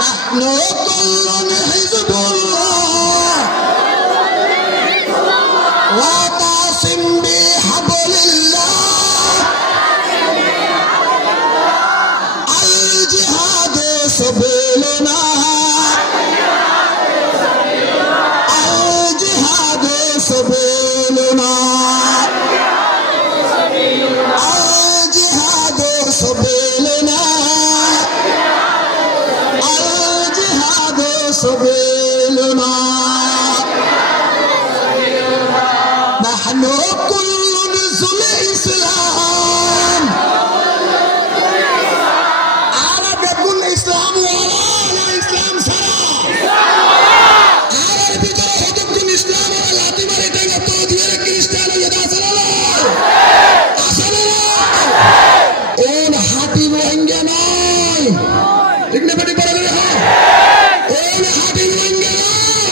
نحن كل حزب الله واعتصم بحبل الله الجهاد سبيلنا الجهاد سبيلنا الجهاد سبيلنا الجهاد سبيلنا نحن كل نزل إسلام عرب يكون إسلام ورانا إسلام سرا عرب بجرى حدبكم إسلام ولا تمر تنقى ديار كريستيان يدا سلالا ওন হাতি রোহিঙ্গা নয় ঠিক না বেটি পড়া গেলে ওন হাতি রোহিঙ্গা নয়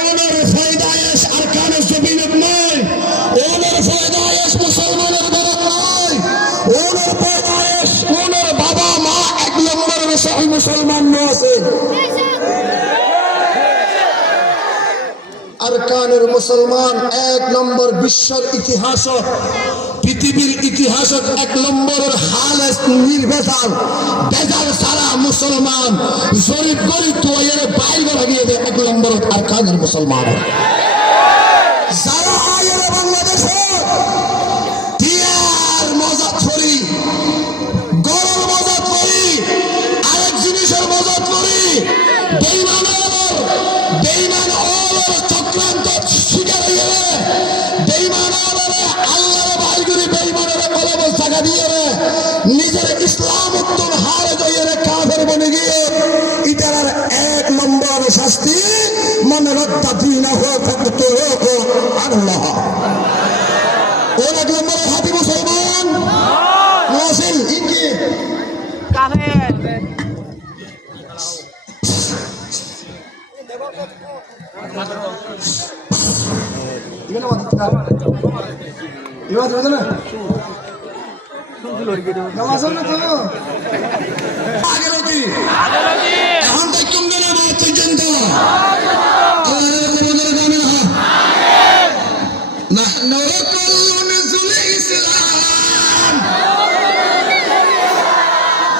ওনার ফয়দায়েশ আরকানুস জমিনত নয় ওনার ফয়দায়েশ মুসলমানের দরদ নয় ওনার ফয়দায়েশ ওনার বাবা মা এক নম্বরের সহি মুসলমান ন আছে আরকানের মুসলমান এক নম্বর বিশ্বের ইতিহাস পৃথিবীর ইতিহাসত এক নম্বরের হালেস নির্ভেজাল বেজাল সারা মুসলমান জরিপ গরিব তো এর বাইরে লাগিয়ে দেয় এক নম্বরের আরকানের মুসলমান যারা আয়ের বাংলাদেশে টিয়ার মজাত করি গরল মজাত করি আরেক জিনিসের মজাত করি বেইমান চক্রান্ত শিকার হয়ে বেইমান আল্লাহ ভাইগুরি বেইমানের কলব জায়গা দিয়ে নিজের ইসলাম উত্তম হারে জয়ের কাফের বনে গিয়ে ইতার এক নম্বর শাস্তি মনে রদ্দা দিনা হোক আল্লাহ ওর এক নম্বর হাতি মুসলমান আসেন ইনকি এখন দেখুন পর্যন্ত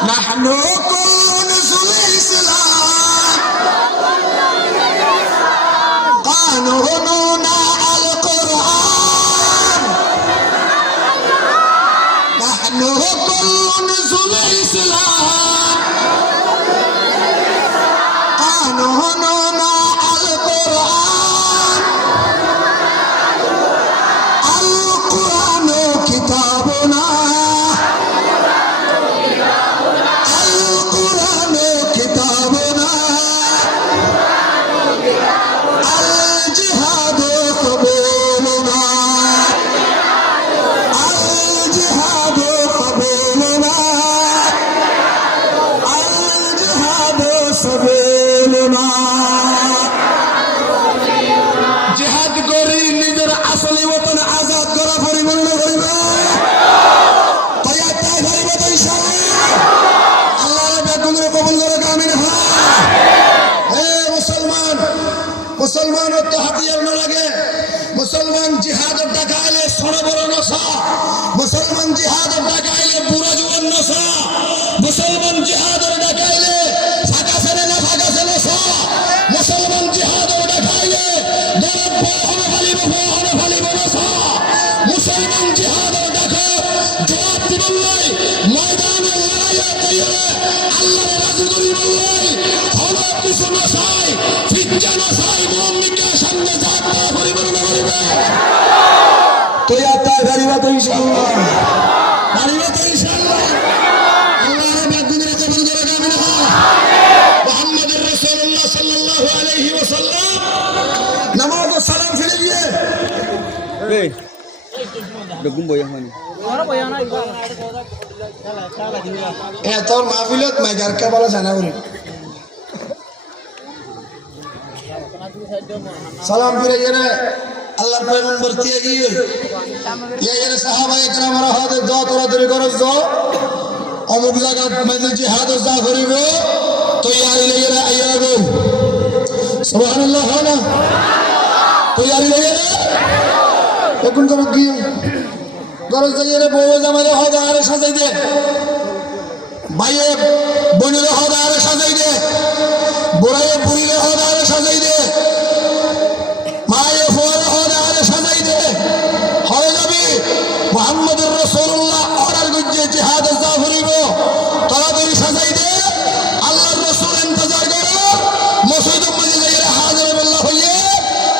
نحن كل نزل الإسلام قانوننا القرآن نحن كل نزل الإسلام قانوننا القرآن القرآن كتابنا ময়দানে লড়াইয়ে তৈরি আল্লাহর রাজি করি বললেই হলো কিছু না চাই ফিজ্জা না চাই মুমিনকে সামনে যাত্রা পরিবর্তন করিবে তো যাত্রা গাড়িবা তো ইনশাআল্লাহ গাড়িবা তো ইনশাআল্লাহ আল্লাহর মাধ্যমে কবুল করে দেবেন না মুহাম্মদুর রাসূলুল্লাহ সাল্লাল্লাহু আলাইহি ওয়াসাল্লাম নামাজ ও সালাম ফিরে দিয়ে এই ডগুম বয়া হয়নি তোর মাহফিলত মাইগার কে বলা জানা বলি সালাম ফিরে গেলে আল্লাহর পয়গম্বর দিয়ে গিয়ে গেলে সাহাবায়ে কেরামরা হাতে দোয়া তোরা তৈরি করছ দো অমুক জায়গা মধ্যে জিহাদ যা করিব তৈয়ারি লেগে আইয়া গো সুবহানাল্লাহ না তৈয়ারি লেগে এখন করো গিয়ে গরজ যাইয়ে বউ জামাইরে হদ আরে সাজাই দে ভাইয়ে বোনের হদ আরে সাজাই দে বুড়াইয়ে বুড়িরে হদ আরে সাজাই দে মায়ে ফোরে হদ আরে সাজাই দে হয়ে যাবি মুহাম্মদুর রাসূলুল্লাহ অর্ডার করছে জিহাদ যা করিব তাড়াতাড়ি সাজাই দে আল্লাহর রাসূল ইন্তজার করো মসজিদ মসজিদে যাইয়ে হাজির বিল্লাহ হইয়ে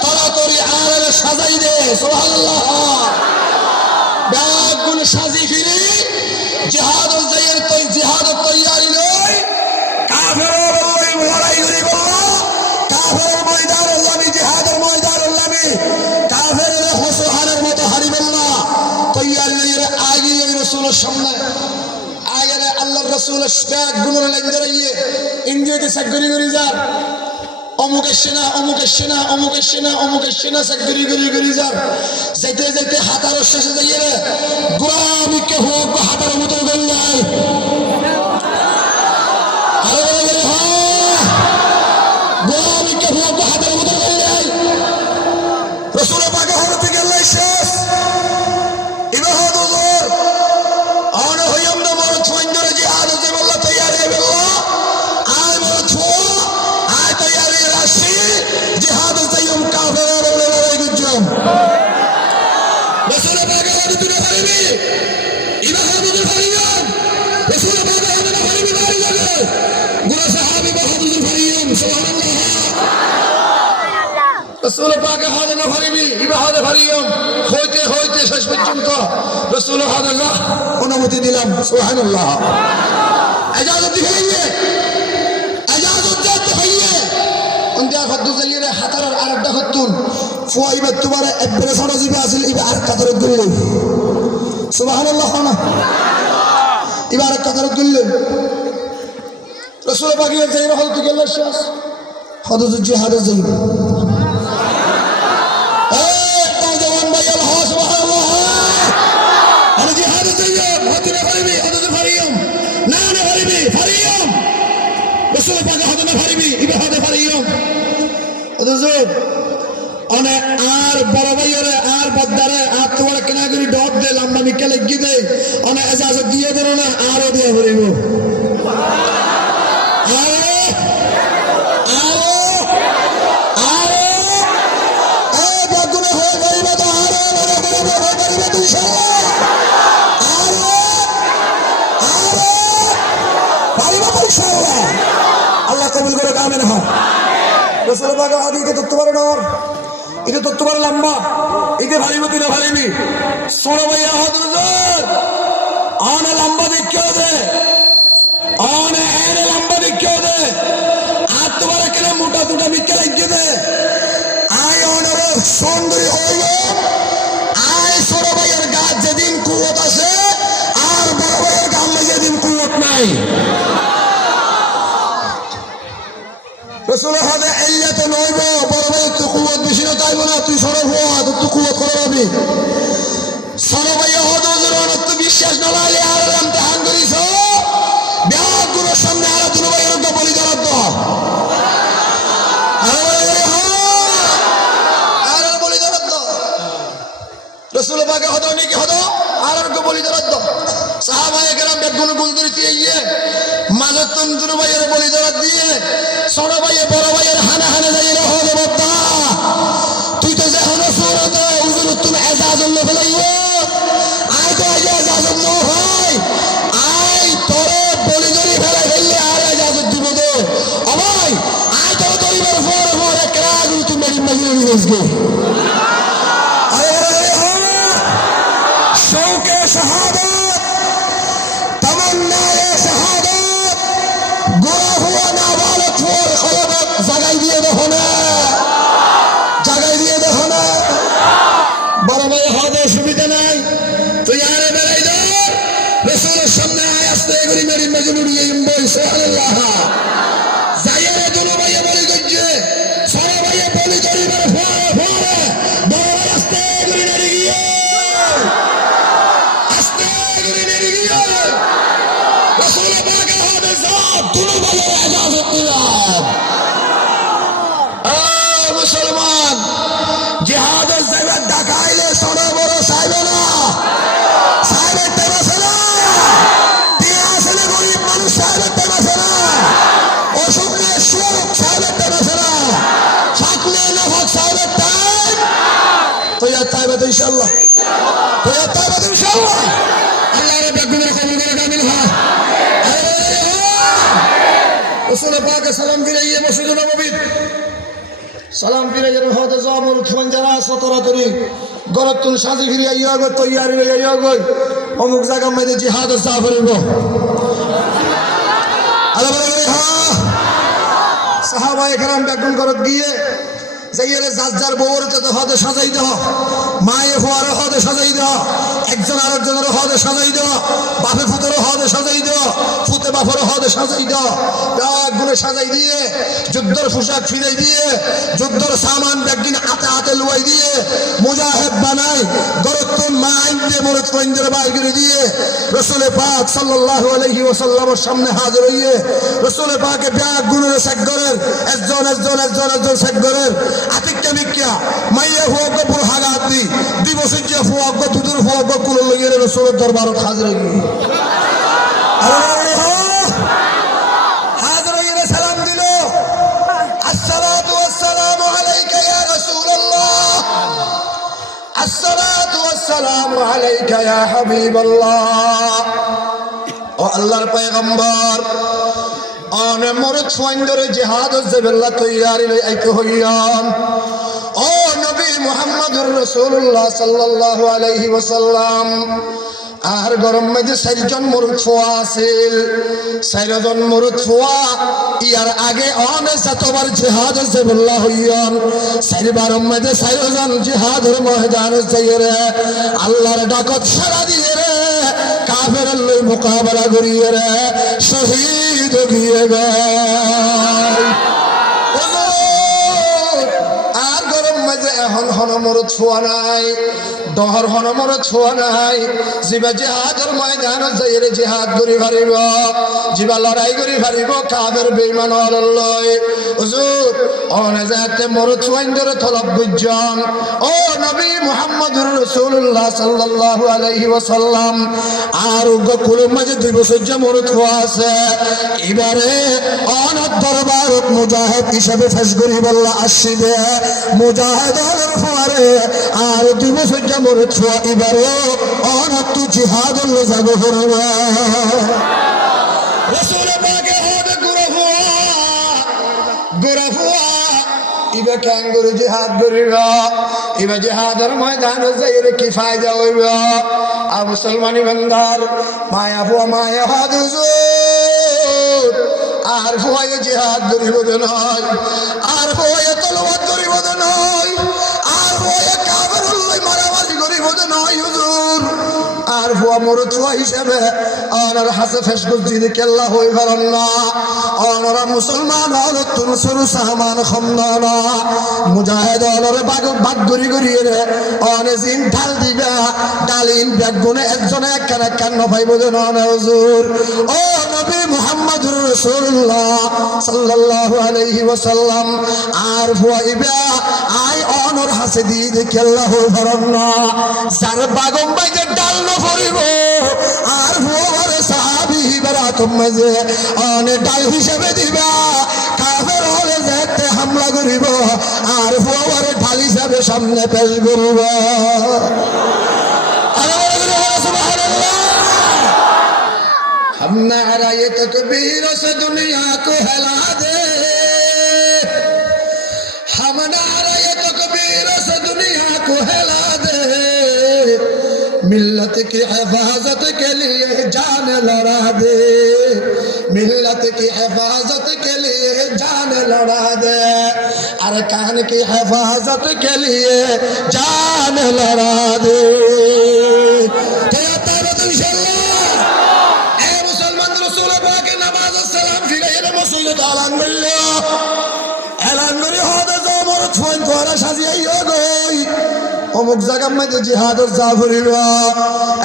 তাড়াতাড়ি আরে সাজাই দে সুবহানাল্লাহ ব্যাগুন সাজি ফিরি জিহাদ যাইয়ের তৈ জিহাদ তৈয়ারি লই কাফের বলই লড়াই করি বলল কাফের ময়দান আল্লাহি জিহাদের ময়দান আল্লাহি কাফের হসহানের মতো হারিব না তৈয়ারি লইয়ের আগে এই রাসূলের সামনে আগে আল্লাহর রাসূলের ব্যাগুন লাইন ধরিয়ে ইন্ডিয়াতে সাগরি করি যান অমুকের সেনা অমুকের সেনা অমুকের সেনা অমুকের সেনা সাগরি করি যান যাইতে যাইতে হাতার শেষে যাইয়ে রে গোলামিকে হোক হাতার মতো গেল যায় গোলামিকে হোক হাতার মতো গেল যায় রাসূল পাকে হতে গেল শেষ ইবাহাদ হুজুর আন হইম না মর ছন্দরে জিহাদ যে বললা তৈয়ার হয়ে গেল আয় মর ছো আয় তৈয়ারি রাশি জিহাদ যাইম কাফের লড়াই গুজম রাসূল পাকে হতে তুই পারবি ইবাহাদ হুজুর পারিবেন রাসূল পাকে হতে না পারবি বাড়ি যাবে গুরা সাহাবী বাহাদুর পারিবেন সুবহানাল্লাহ রাসূল পাকে হতে না পারবি ইবাহাদ পারিবেন হইতে হইতে শেষ পর্যন্ত রাসূল হাদাল্লাহ অনুমতি দিলাম সুবহানাল্লাহ ইজাজত দিবেন ইজাজত দিতে হইয়ে অন্তে ফদ্দু জালিরে হাতার আরেকটা হতুন ফুয়াইবা তোমার একবারে সারা জিবে আসিল ইবা আর কাতারে দিলেন সুবহানাল্লাহ না ইবা আর কাতারে দিলেন রাসূল পাকে যাইরা হল তুই গেল শেষ হদুজ জিহাদ যাইব এই নওজওয়ান ভাইয়া সুবহানাল্লাহ আরে জিহাদ যাইব হতে না পারবি হদুজ পারিয়ম না না পারবি পারিয়ম রাসূল পাকে হতে না পারবি ইবা হতে পারিয়ম হদুজ অনে আর বড় ভাইয়ারে আর বদ্দারে আর তোমার কেনা করি ডট দে লম্বা মিকে লাগি দে অনে ইজাজত দিয়ে দেন না আরো দিয়ে ভরিব আল্লাহ কবুল করে আমিন হয় রাসূল পাক হাদিকে তো তোমার নাম এটা তো তোমার লম্বা এটা ভারিবি তুই না ভারিবি সোনা ভাইয়া হযরত আনে লম্বা দেখিও দে আনে এনে লম্বা দেখিও দে আর তোমার কেন মোটা দুটা মিকে লাগিয়ে দে আয় অনর সুন্দরী হইল আয় সোনা ভাইয়ার গাছ যেদিন কুয়ত আছে আর বড় ভাইয়ের গালে যেদিন কুয়ত নাই রাসূল হাদে ইল্লাত নইব বড় ভাই তুই কুওয়াত বেশি না তাইব না তুই সরব হওয়া তুই কুওয়াত করবি সরব ভাই হদুজুর তো বিশ্বাস না লাগে আর ইমতিহান করিস ব্যাগুলোর সামনে আর দুনো ভাইয়ের তো বলি দাঁড়াত আর বলি দাঁড়াত রাসূল পাকে হদ নাকি হদ আর বলি দাঁড়াত সাহাবায়ে কেরাম ব্যাগুলো গুল ধরতে গিয়ে মাজতন দুনো ভাইয়ের বলি দাঁড়াত দিয়ে ছোট ভাইয়ে বড় ভাইয়ের হানা হানা যাই হল বদ্দা তুই তো যে হলো সুরত হুজুর তুমি এজাজুল্লাহ ফেলাইও আয় তো এজাজুল্লাহ হয় इसकी शौके शहादत तमन्नाए शहादत गोरा हुआ नाबालग और खलबत जगाई दिए देखो ना बड़ा भाई हादे सुविधा নাই তো यारे বেড়াই দাও রাসূলের সামনে আয় আসতে এগুলি মেরি মজনুরি ইমবই সুবহানাল্লাহ যাইরে দুনো ভাই বলি গজ্জে সারা ভাই বলি করি মেরে ফোরে বড় ভাই আসতে এগুলি নেড়ে গিয়ে রাসূল পাকের হাতে সব দুনো ভাইয়ের ইজাজত দিলাম মুসলমান জিহাদের জায়গায় ডাকাইলে সরে বড় সাইবে না সাইবে তেমাসে না দিয়ে আসলে গরিব মানুষ সাইবে তেমাসে না অসুখে সুখ সাইবে তেমাসে না থাকলে নাফাক সাইবে টাইম তো ইয়া তাইবে তো ইনশাআল্লাহ আল্লাহ রাব্বুল গুণের কবুল করে কামিল হয় রাসূল পাক সালাম ফিরাইয়ে মসজিদ নববীত সালাম ফিরাইয়ে হতে জামুল খঞ্জারা সতরাতরি গরতুল সাজি ফিরিয়া ইয়া তৈয়ারি ইয়া গো অমুক জায়গা মধ্যে জিহাদ সাফরিব সাহাবায়ে কেরাম বেগুন করত গিয়ে যাইরে যার বউর তো হতে সাজাই দাও মায়ে হওয়ার হতে সাজাই দাও একজন আরেকজনের হতে সাজাই দাও বাপে ফুতের হতে সাজাই দাও ফুতে বাপের হতে সাজাই দাও ব্যাগগুলো সাজাই দিয়ে যুদ্ধের পোশাক ফিরাই দিয়ে যুদ্ধের সামান ব্যাগিন হাতে হাতে লুয়াই দিয়ে মুজাহিদ বানাই গরতুন মাইন দিয়ে মরত কইন্দের বাইরে দিয়ে রাসূল পাক সাল্লাল্লাহু আলাইহি ওয়াসাল্লামের সামনে হাজির হইয়ে রাসূল পাকে ব্যাগগুলো চেক করেন একজন চেক করেন আতিকটা মিকিয়া মাইয়া হুয়াগ পুরো হাগাত দি দিবসের যে হুয়াগ দুদুর হুয়াগ কুল লইয়ে রাসূলের দরবারত হাজির হই হাজির হইয়ে সালাম দিল আসসালাতু ওয়াসসালামু আলাইকা ইয়া রাসূলুল্লাহ আসসালাতু ওয়াসসালামু আলাইকা ইয়া হাবিবাল্লাহ ও আল্লাহর পয়গম্বর অনে মরদ সোয়াইন্দরে জিহাদ জাবিল্লাহ তৈয়ারি লই আইতে হইয়াম ও নবী মুহাম্মদুর রাসূলুল্লাহ সাল্লাল্লাহু আলাইহি ওয়াসাল্লাম আর গরম মধ্যে 4 জন মরদ ছোয়া আছিল 4 জন মরদ ছোয়া ইয়ার আগে অনে যতবার জিহাদ জাবিল্লাহ হইয়াম 4 বার মধ্যে 4 জন জিহাদের ময়দানে যাইরে আল্লাহর ডাকত সাড়া দিয়ে রে কাফেরের লই মোকাবেলা করিয়ে রে শহীদ গিয়ে গায় আর গরম মাঝে এখন হনমরত ছোয়া নাই দহর হনমরত ছোয়া নাই জিবা জিহাদের ময়দান যাইরে জিহাদ করি পারিব জিবা লড়াই করি পারিব কাফের বেঈমান লই হুজুর অনে যাতে মরত ছোয়াইন্দর তলব গুজন ও নবী মুহাম্মদুর রাসূলুল্লাহ সাল্লাল্লাহু আলাইহি ওয়াসাল্লাম আর কুলের মাঝে 2 বছর যে মরত হওয়া আছে এবারে অনাথ দরবারত মুজাহিদ হিসেবে ফেস করি বল্লা আসিবে মুজাহিদ হওয়ার পরে আর 2 বছর যে মরত হওয়া এবারে অনাথ জিহাদ হলো যাবে করবে রাসূল পাকে হবে গুরা হুয়া ইবে কাঙ্গুর জিহাদ করিবা ইবে জিহাদের ময়দানে যাইরে কি ফায়দা হইবা আ মুসলমানি বান্দার মায়া হুয়া মায়া হাদুজুর আর হুয়া জিহাদ করিব নয় আর হুয়া তলওয়াত করিব নয় আর হুয়া কাফেরুল মারামারি করিব নয় হুজুর আর হুয়া মরদ হিসেবে আর হাসে ফেসবুক দিদি কেল্লা হই পারেন না অনরা মুসলমান হল তুন সরু সাহমান খন্দনা মুজাহিদ হলরে বাগ গরি গরি রে অনে জিন ঢাল দিবা ডালিন বেগুনে একজনে একখান একখান নফাইব যেন হুজুর ও নবী মুহাম্মদুর রাসূলুল্লাহ সাল্লাল্লাহু আলাইহি ওয়াসাল্লাম আর হুয়াইবা আই অনর হাসে দিদি কেল্লা হই পারেন না যার বাগম বাইতে ডাল নফরিব আর হুয়ারে সাহাবী বেরাতুম মাঝে অনে ডাল হিসেবে দিবা কাফের হলে যেতে হামলা করিব আর হুয়ারে ঢাল হিসেবে সামনে পেশ করিব সুবহানাল্লাহ हम नाराए तकबीर से दुनिया को हिला दे हम नाराए तकबीर तकदीर से दुनिया को हिला दे, मिल्लत की हिफाजत के लिए जान लड़ा दे, मिल्लत की हिफाजत के लिए जान लड़ा दे, अरकान की हिफाजत के लिए जान लड़ा दे। অমুক জায়গার মধ্যে জিহাদের জাফরিরা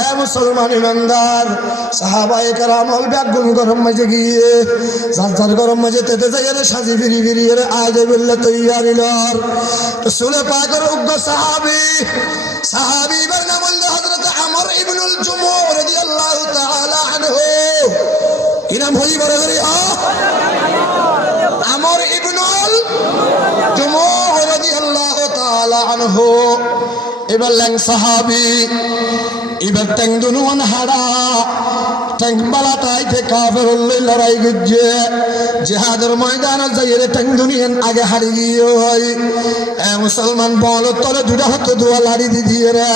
এ মুসলমান ইমানদার সাহাবায়ে কেরাম হল ব্যাগুন গরম মাঝে গিয়ে যার গরম মাঝে তেতে যাইরে সাজি ফিরি ফিরি এর আগে বললে তৈয়ারি লর রাসূল পাকের উগ্র সাহাবী এর নাম হল হযরত আমর ইবনুল জুমুহ রাদিয়াল্লাহু তাআলা আনহু। কি নাম হই বড় করে আমর ইবনুল জুমুহ রাদিয়াল্লাহু তাআলা আনহু। এবার ল্যাং সাহাবি এবার ট্যাং দুনুয়ান হারা ট্যাং বালাতাইতে কাফের লড়াই গুজে জিহাদের ময়দানে যাইরে ট্যাং দুনিয়ান আগে হারি গিয়ে হয় এ মুসলমান বল তলে দুটা হাত দুয়া লাড়ি দিয়ে রে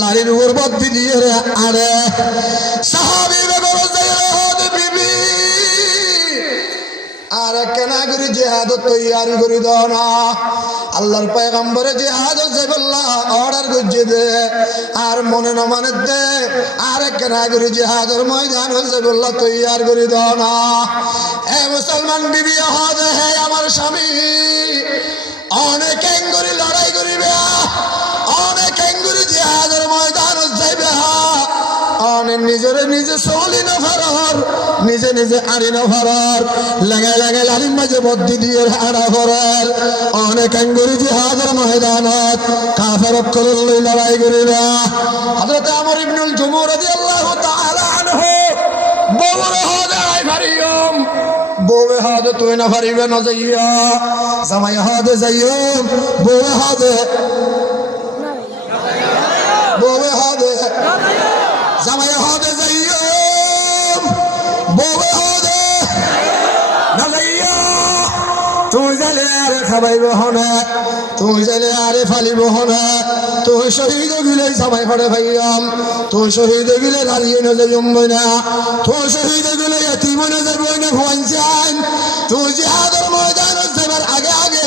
লাড়ির উপর বদ্দি দিয়ে রে আরে সাহাবি বেগর যাইরে হদ বিবি আর কেনা করে জিহাদ তৈয়ারি করে দাও না আল্লাহর পয়গম্বরে জিহাদ যাইবল্লাহ অর্ডার করছে দে আর মনে না মানে দে আর কেনা করে জিহাদের ময়দান যাইবল্লাহ তৈয়ার করে দাও না। এ মুসলমান বিবি হদ হে আমার স্বামী অনেক এঙ্গুরি লড়াই করিবে অনেক এঙ্গুরি জিহাদের ময়দান যাইবে অনেক নিজরে নিজে চলি না ফারার নিজে নিজে আড়ি না ফারার লাগাই লাগাই লালির মাঝে বদ্দি দিয়ে হারা ফরার অনেক এঙ্গুরি জিহাদের ময়দানত কাফের করলে লড়াই করিবে। হযরত আমর ইবনুল জুমুহ রাদিয়াল্লাহু তাআলা আনহু বউরে হদে আই ফারিয়ম বউরে হদে তুই না ফারিবে না যাইয়া জামাই হদে যাইয়ম বউরে হদে বউরে হদে জামাই হদে যাইয়ম বউরে হদে না যাইয়া তুই জালে আরে খাবাইব হনে তুই জালে আরে ফালিব হনে তুই শহীদ গিলে জামাই ফড়ে ভাইয়াম তুই শহীদ গিলে দাঁড়িয়ে না যাইম না তুই শহীদ গিলে এতিম না যাইব না ভুয়ান তুই জিহাদের ময়দানে যাবার আগে আগে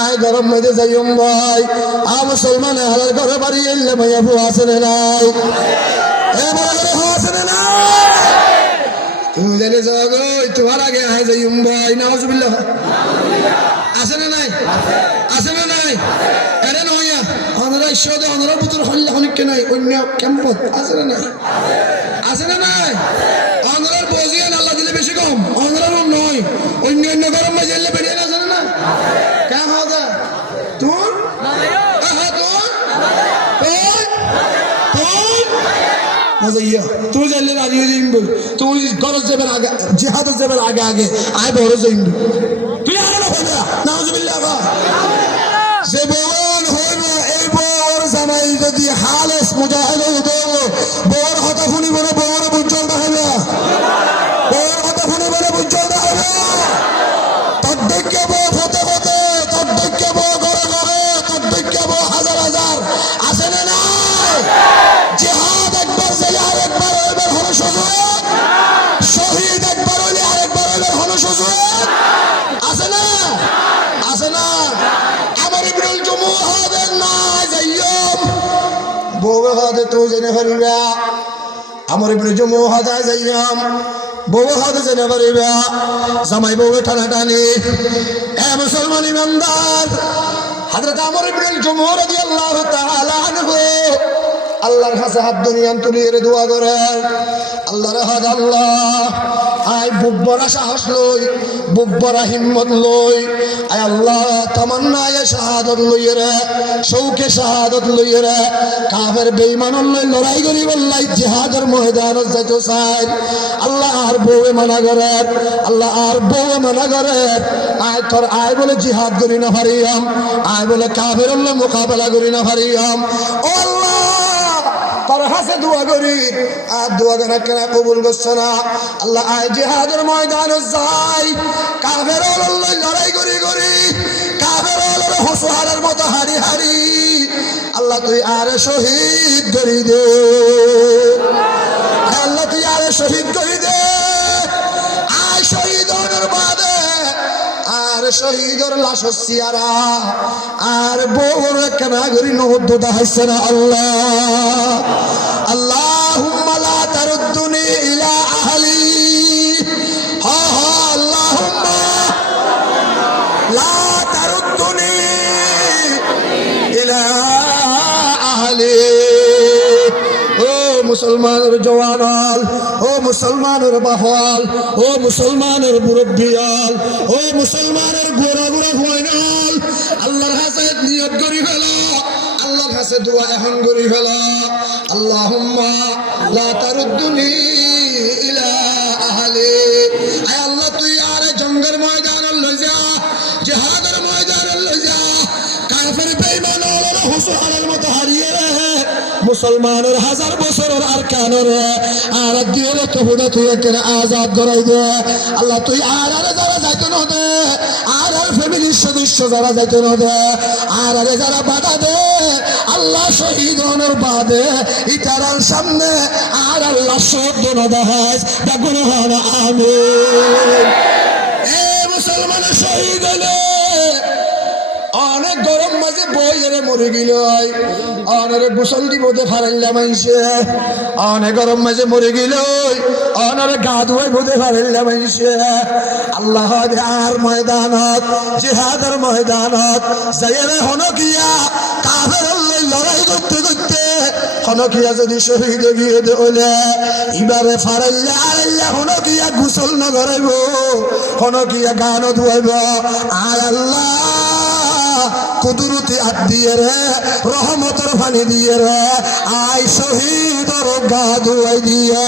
আয় গরম মধ্যে যাইম ভাই আ মুসলমান হালাল করে বাড়ি এলে মাইয়া বউ আছে না নাই এবারে আছে না নাই তুমি জানে যাও তোমার আগে আয় যাইম ভাই নাউজুবিল্লাহ আছে না নাই আছে না নাই আরে নয়া আমরা ঈশ্বরে আমরা পুত্র হল্লা হনিক নাই অন্য ক্যাম্পত আছে না নাই আছে না নাই আমরা বজিয়ান আল্লাহ দিলে বেশি কম আমরা নয় অন্য অন্য গরম মাঝে এলে বেরিয়ে আছে না নাই কা হদা তুই আহা তুই তুই জানলে রাজি যাইম তুই গরজ যাবার আগে জিহাদ যাবার আগে আগে আয় বড় যাইম তুই আর না হইবা নাউজুবিল্লাহ যে বউন হইব এই বউর জামাই যদি হালেস মুজাহিদ হইব বউর কথা শুনিব না বউর বুঝল না হইবা বউর কথা শুনিব না বুঝল না হইবা তদ্দৈক্য বউ হতে হতে তদ্দৈক্য বউ ঘরে ঘরে তদ্দৈক্য বউ হাজার হাজার আছে না নাই জিহাদ একবার যাই আরেকবার হইবার হলো সুযোগ শহীদ একবার হইলে আরেকবার হইবার হলো সুযোগ আছে না আছে না আমর ইবনুল জুমুহ হদে না যাইয়ম বউ হদে তুই জেনে ফেলবা আমর ইবনুল জুমুহ হদে যাইয়ম বউ হদে জেনে ফেলবা জামাই বউ টানাটানি এ মুসলমান ইমানদার হযরত আমর ইবনুল জুমুহ রাদিয়াল্লাহু তাআলা আনহু আল্লাহর কাছে হাত দুনিয়ান তুলিয়ে দোয়া করেন আল্লাহর হাত আল্লাহ আয় বুক ভরা সাহস লই বুক ভরা হিম্মত লই আয় আল্লাহ তামান্না আয় শাহাদত লই রে শৌকে শাহাদত লই রে কাফের বেঈমান লই লড়াই করি বললাই জিহাদের ময়দানত যাইতো চাই আল্লাহ আর বউয়ে মানা করে আল্লাহ আর বউয়ে মানা করে আয় তোর আয় বলে জিহাদ করি না পারিয়াম আয় বলে কাফের লই মোকাবেলা করি না পারিয়াম ও আল্লাহ তোর হাসে দোয়া করি আর দোয়া কেন কেন কবুল করছে না আল্লাহ আয় জিহাদের ময়দানে যাই কাফের লড়াই করি করি কাফের হসুহারের মতো হারি হারি আল্লাহ তুই আরে শহীদ করি দে, আল্লাহ তুই আরে শহীদ করি দে। আর শহীদ হওয়ার বাদে আর শহীদর লাশ সিয়ারা আর বড় কেনা করি নদ্দা হাইছে না আল্লাহ। আল্লাহুম্মা লা তারুদ্দুনি ইলা আহলি, হা হা আল্লাহুম্মা লা তারুদ্দুনি ইলা আহলি। ও মুসলমানের জওয়ান, ও মুসলমানের বাহল, ও মুসলমানের মুরব্বিয়াল, ও মুসলমানের গোড়া গোড়া হইনাল, আল্লাহর কাছে নিয়ত করি ফেল, আল্লাহর কাছে দোয়া এখন করি ফেল। আল্লাহুম্মা লা তারুদ্দুনি ইলা আহলি। আয় আল্লাহ তুই আরে জঙ্গের ময়দান লই যা, জিহাদের ময়দান লই যা, কাফের বেঈমান ওরা হুসুরের মতো হারিয়ে মুসলমানের হাজার বছরের আর কানের আর দিয়ে তো হুদা তুই একটা আজাদ করাই দে। আল্লাহ তুই আর যারা যাইতে না দে, আর ফ্যামিলির সদস্য যারা যাইতে না দে, আর যারা বাধা দে, আল্লাহ শহীদ হওয়ার বাদে ইতারার সামনে আর আল্লাহ শব্দ না দেখায় দেখুন আমিন। এ মুসলমানের শহীদ হলে অনেক গরম মাঝে বই এনে মরে গেল, অনেক গোসল দিব ফারাইলা মাইছে, অনেক গরম মাঝে মরে গেল, অনেক গা ধুয়ে বোধে ফারাইলা মাইছে। আল্লাহ আর ময়দানত জিহাদের ময়দানত যাইরে হনকিয়া কাফের লড়াই করতে করতে হনকিয়া যদি শহীদ গিয়ে হলে এবারে ফারাইলা আল্লাহ হনকিয়া গোসল না করাইব, হনকিয়া গান ধুয়াইব। আর আল্লাহ কুদরতি হাত দিয়ে রে, রহমতের পানি দিয়ে রে, আয় শহীদর গা ধুয়াই দিয়া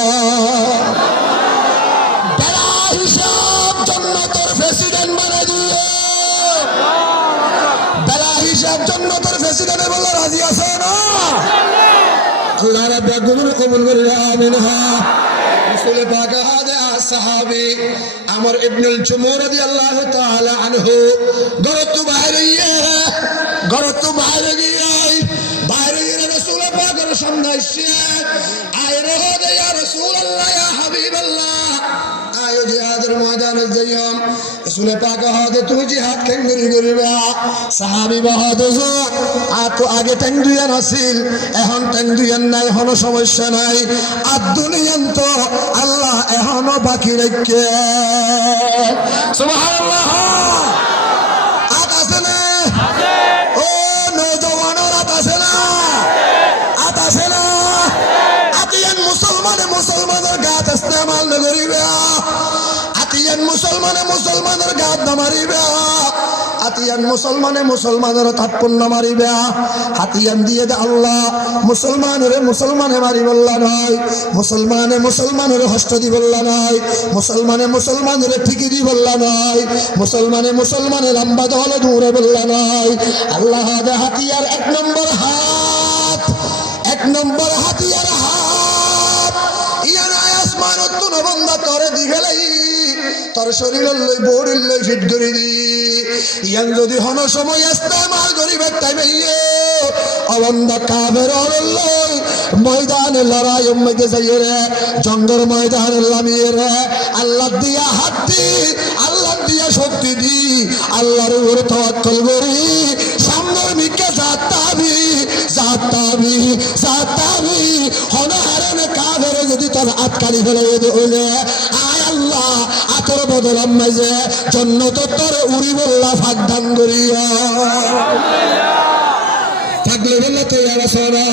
বেলা হিসাব জান্নাতের প্রেসিডেন্ট বানাই দিয়ে, বেলা হিসাব জান্নাতের প্রেসিডেন্ট বলে রাজি আছে না? আল্লাহ রাব্বুল আলামিন কবুল করে আমিন। রাসূল পাক হাদে সাহাবী আমর ইবনুল জুমু রাদিয়াল্লাহু তাআলা আনহু গরতু বাইরে গিয়ে রাসূল পাকের সামনে এসে আয় রে দে ইয়া রাসূলুল্লাহ ইয়া হাবিবাল্লাহ, আয় জিহাদের ময়দানে যাইও। রাসূল পাক হাদে তুমি জিহাদ কেন করিবা? সাহাবী বাহাদুর আর তো আগে ট্যাং দুইয়ান আছিল, এখন ট্যাং দুইয়ান নাই, এখনো সমস্যা নাই। আর দুনিয়ান তো আল্লাহ এখনো বাকি রেখে সুবহানাল্লাহ। আত আছে না? ও নওজওয়ানের আত আছে না? আত আছে না? আতিয়ান মুসলমানের গাত ইস্তেমাল না করিবে, আতিয়ান মুসলমানের গাত না মারিবে, হাতিয়ান মুসলমানের তাৎপন্য মারিবে, হাতিয়ান দিয়ে দে আল্লাহ মুসলমানে মারি বললা নয়, মুসলমানের হস্ত দি বললা নয়, মুসলমানের ঠিকই দি বললা নয়, মুসলমানে লম্বা দল দূরে বললা নয়। আল্লাহ দে হাতিয়ার এক নম্বর হাতিয়ার হাত ইয়ান আসমান তো নবন্দা তরে দি ফেলাই তোর শরীর লই বড়ির লই ফিট করে দি। ইয়ান যদি হন সময় ইস্তেমাল করিবে তাইবে অবন্দা কাবের লই ময়দানে লড়াই মধ্যে যাইয়ে রে, জঙ্গল ময়দানে লামিয়ে রে, আল্লাহ দিয়া হাত দি, আল্লাহ দিয়া শক্তি দি, আল্লাহর উপর তাওয়াক্কুল করি সামনের মিকে যাতাবি হনহারনে কাবের যদি তোর আটকানি ফেলে হইলে আয় আল্লাহ আতর বদলাম মাঝে জন্নত তোর উড়ি বললা ফাঁকদান করিয়া থাকলে বললা তো ইয়ার আসো না,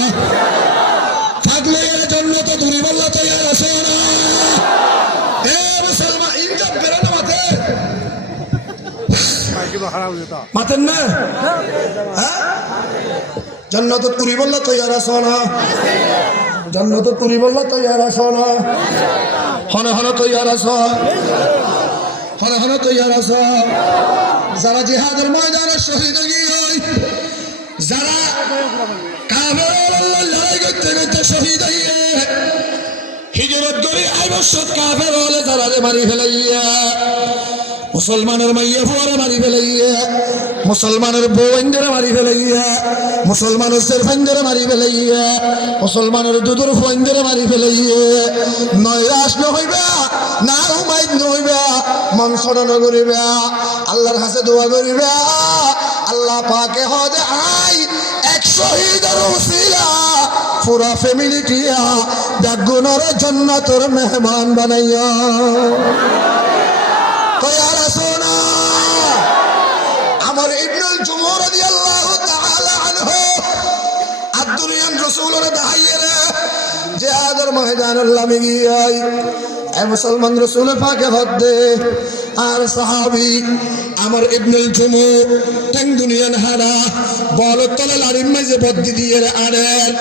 থাকলে এর জন্নত উড়ি বললা তো ইয়ার আসো না। এ মুসলমান ইনজাব বেরো না মাতেন না, হ্যাঁ জন্নত পুরি বললা তো ইয়ার আসো না, জন্নত পুরি বললা তো ইয়ার আসো না, হন তো ইয়ার আসো, হন তো ইয়ার আসো। যারা জিহাদের ময়দানে শহীদ গিয়ে যারা কাফের লড়াই করতে করতে শহীদ হইয়ে হিজরত করে 8 বছর কাফের হলে যারা মারি ফেলাইয়া মুসলমানের মাইয়া ফুয়ারে মারি ফেলাইয়া, মুসলমানের বউয়ের মারি ফেলাইয়া, মুসলমানের সেরফাইন্দের মারি ফেলাইয়া, মুসলমানের দুধুর ফুয়াইন্দের মারি ফেলাইয়া, নৈরাশ নহইবা না হুমায়িত নহইবা, মন সরণ করিবা, আল্লাহর কাছে দোয়া করিবা, আল্লাহ পাকে হদে আই এক শহীদের উসিলা পুরা ফ্যামিলিটিয়া বেগুনের জান্নাতের মেহমান বানাইয়া। তৈয়ার আছো না? আমার ইবনুল জুমুর রাদিয়াল্লাহু তাআলা আনহু আদ-দুনিয়ান রাসূলের দাহাইরে জিহাদের ময়দানের লামে গিয়াই এ মুসলমান রাসূল পাকে হদে আর সাহাবী আমার ইবনুল জুমুর টেং দুনিয়ান হারা বলতলে লারিম মাঝে বদ্দি দিয়ে আড়েন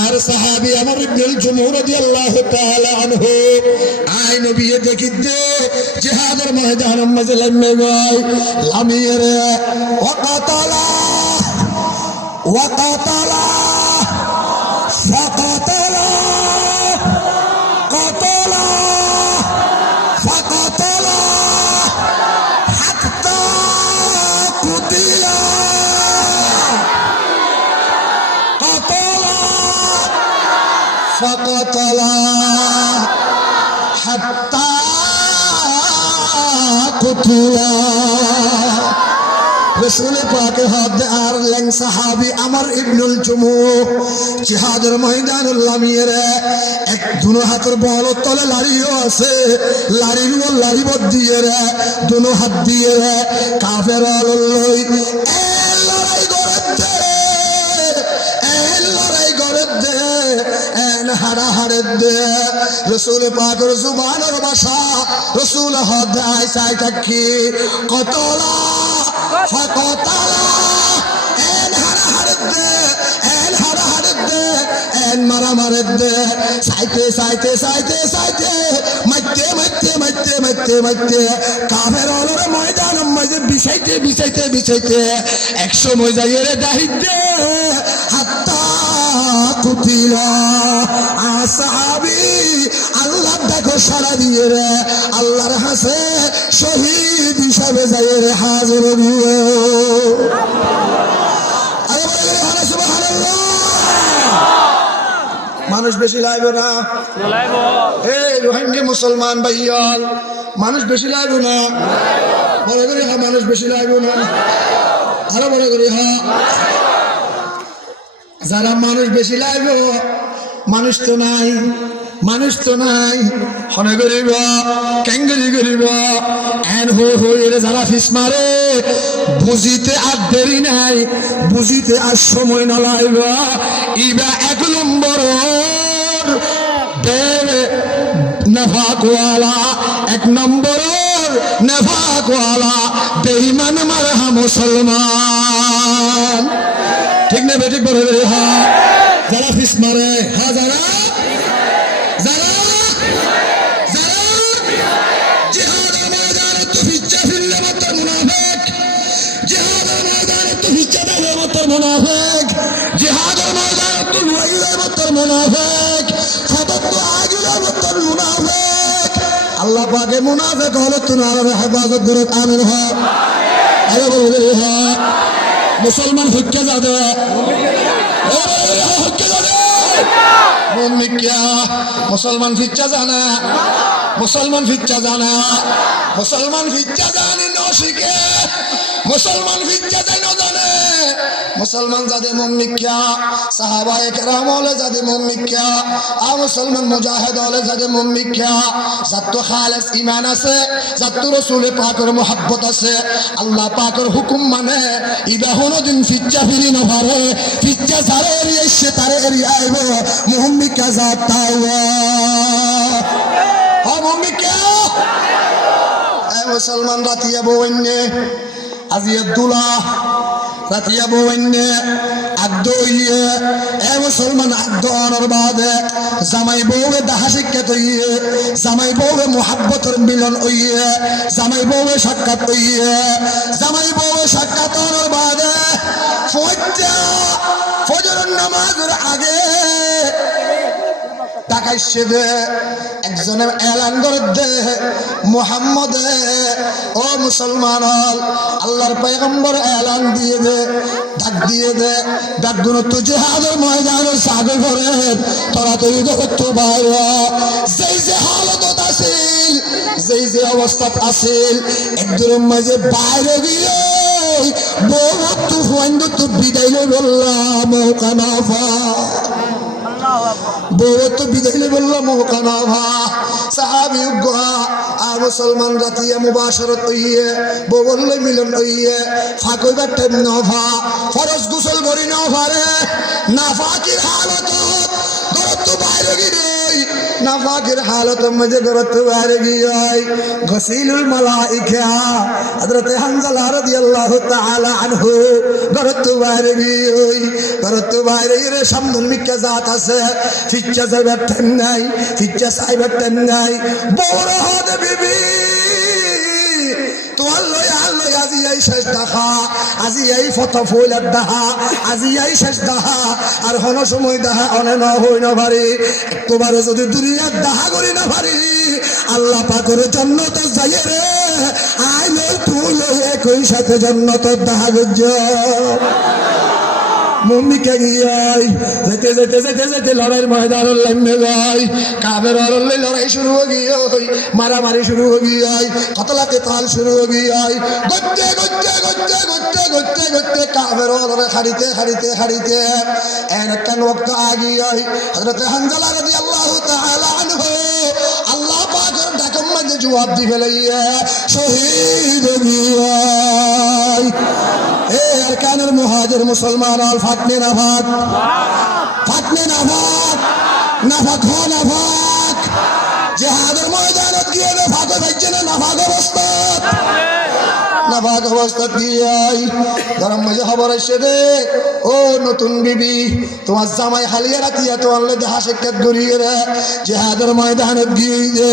আর সাহাবী আমার ইবনুল জুমুর রাদিয়াল্লাহু তাআলা আনহু আই নবী দেখি দে জিহাদের ময়দানের মাঝে লামে গই লামিয়ে রে ওয়াকাতালা ওয়াকাতালা ফাকাতালা কাতালা ফাকাতালা হাত্তা কুতিলা কাতালা ফাকাতালা হাত্তা কুতিলা। রসুল পাকে হাত আর লেং সাহাবী আমার ইবনুল জুমুর জিহাদের ময়দানুল লামিয়ে রে এক দুনো হাতের বল তলে লাড়িও আছে, লাড়ির ও লাড়ি দিয়ে রে দুনো হাত দিয়ে রে কাফের লই এ লড়াই করে দে, এ লড়াই করে দে, এন হারা হারে দে। রসুল পাকের জুবানের ভাষা রসুল হাত আই চাই থাকি কতলা ফাকাতালা এন হারা হারে দে, এন হারা হারে দে, এন মারা মারে দে, সাইতে সাইতে সাইতে সাইতে মাইতে মাইতে মাইতে মাইতে মাইতে কাফের অলরে ময়দান মাঝে বিছাইতে বিছাইতে বিছাইতে একশো মজাইয়ের দাহিতে হাত্তা কুতিলা। সাহাবী আল্লাহ দেখো সারা দিয়ে রে আল্লাহর হাসে শহীদ হিসাবে যাই রে হাজির দিয়ে। মানুষ বেশি লাইব না এই রোহিঙ্গি মুসলমান ভাইয়াল মানুষ বেশি লাইব না বড় করে হা মানুষ বেশি লাইব না আরো বড় করে হা যারা মানুষ বেশি লাইব মানুষ তো নাই, মানুষ তো নাই হনে করিব ক্যাঙ্গেরি করিব এন হয়ে যারা ফিস মারে বুঝিতে আর দেরি নাই, বুঝিতে আর সময় না লাইব ইবা এক নম্বর নেফাকওয়ালা, এক নম্বর নেফাকওয়ালা বেঈমান মারহা মুসলমান। ঠিক না বেঠিক বলে হা যারা ফিস মারে হা যারা যারা যারা জিহাদের ময়দানে তো ফিচ্চা ফিরলে মাত্র মুনাফিক, জিহাদের ময়দানে তো ফিচ্চা দিলে মাত্র মুনাফিক, জিহাদের ময়দানে তো লড়াইলে মাত্র মুনাফিক, খবর তো আগিলে মাত্র মুনাফিক। আল্লাহ পাকে মুনাফিক হলে তো না হেফাজত করে আমিন হয় আরে বলে হয় মুসলমান হত্যা যাবে মুসলমান ফিচ্চা জানা, মুসলমান ফিচ্চা জানা, মুসলমান ফিচ্চা জানি নশিকে, মুসলমান ফিচ্চা জানি জানে, মুসলমান যাদের মুমিক্যা সাহাবায়ে কেরাম হলে যাদের মুমিক্যা আ মুসলমান মুজাহিদ হলে যাদের মুমিক্যা যাত খালেস ঈমান আছে, যাত রাসূল পাকের মুহাব্বত আছে, আল্লাহ পাকের হুকুম মানে ইবা কোনদিন ফিচ্চা ফিরি না পারে, ফিচ্চা যারে এরিয়েছে তারে এরিয়ে আইব মুমিক্যা জাত তাওয়া ও মুমিক্যা এ মুসলমান রাতিয়া বইনে আজিয়া দুলা রাতিয়া বইনে আদ্দ ইয়ে এ মুসলমান আদ্দ অনর বাদে জামাই বউয়ে দাহা শিক্ষাত ইয়ে, জামাই বউয়ে মুহাব্বতের মিলন ইয়ে, জামাই বউয়ে সাক্ষাৎ ইয়ে, জামাই বউয়ে সাক্ষাৎ অনর বাদে ফজরের নামাজের আগে টাকা আসছে দে একজনে এলান করে দে মুহাম্মদে ও মুসলমান হল আল্লাহর পয়গম্বর এলান দিয়ে দে ডাক দিয়ে দে ডাক গুলো তো জিহাদের ময়দানে সাগর করে তোরা তৈরি করতো ভাইয়া যেই যে হালত আছিল যেই যে অবস্থা আছিল একদম মাঝে বাইরে গিয়ে বহুত তো বিদাইলে বললাম কানাফা বহুত বিদাইলে বললাম কানাফা সাহাবি উগ্রা আর মুসলমান রাতিয়া মুবাশরত হইয়ে বললে মিলন হইয়ে ফাঁকইবার টাইম নফা ফরজ গোসল করি নফারে নাফাকির হালত গরত বাইরে গিয়ে নাফাকির হালত মধ্যে গরত বাইরে গিয়ে গসিলুল মালাইকা হযরত হানজালা রাদিয়াল্লাহু তাআলা আনহু গরত বাইরে গিয়ে গরত বাইরে এর সামনে মিকা জাত আছে ফিচ্চা যাবার টাইম নাই ফিচ্চা সাইবার টাইম নাই বড় হতে বিবি তো আল্লাহ আল্লাহ আজি এই শেষ দেখা আজি এই ফটো ফুলের দেখা আজি এই শেষ দেখা আর হন সময় দেখা অনে না হই না পারি একবারে যদি দুনিয়ার দেখা করি না পারি আল্লাহ পাকের জান্নাতে যাই রে আই লই তুই লই একই সাথে জান্নাতের দেখা গজ্জ মুমিকে গিয়াই যেতে যেতে যেতে যেতে লড়াইয়ের ময়দান লাইমে যাই কাবের লড়াই লড়াই শুরু হয়ে গিয়ে মারামারি শুরু হয়ে গিয়ে কতলাকে তাল শুরু হয়ে গিয়ে গজ্জে গজ্জে গজ্জে গজ্জে গজ্জে গজ্জে কাবের লড়াই হারিতে হারিতে হারিতে এন একটা ওয়াক্ত আগিয়ে হযরত হানজালা রাদিয়াল্লাহু তাআলা আনহু আল্লাহ পাকের ডাকের মধ্যে জবাব দি ফেলাইয়া শহীদ গিয়ে এ আরকানুল মুহাজির মুসলমান আল ফাতনে নাফাক ফাতনে নাফাক নাফাক হ নাফাক জিহাদের ময়দানত গিয়ে নাফাক হইছে না নাফাক অবস্থা নাফাক অবস্থা দিয়াই গরম মাঝে খবর আসছে দে ও নতুন বিবি তোমার জামাই হালিয়া রাতিয়া তোমার লে দেহা সাক্ষাৎ গড়িয়ে রে জিহাদের ময়দানত গিয়ে দে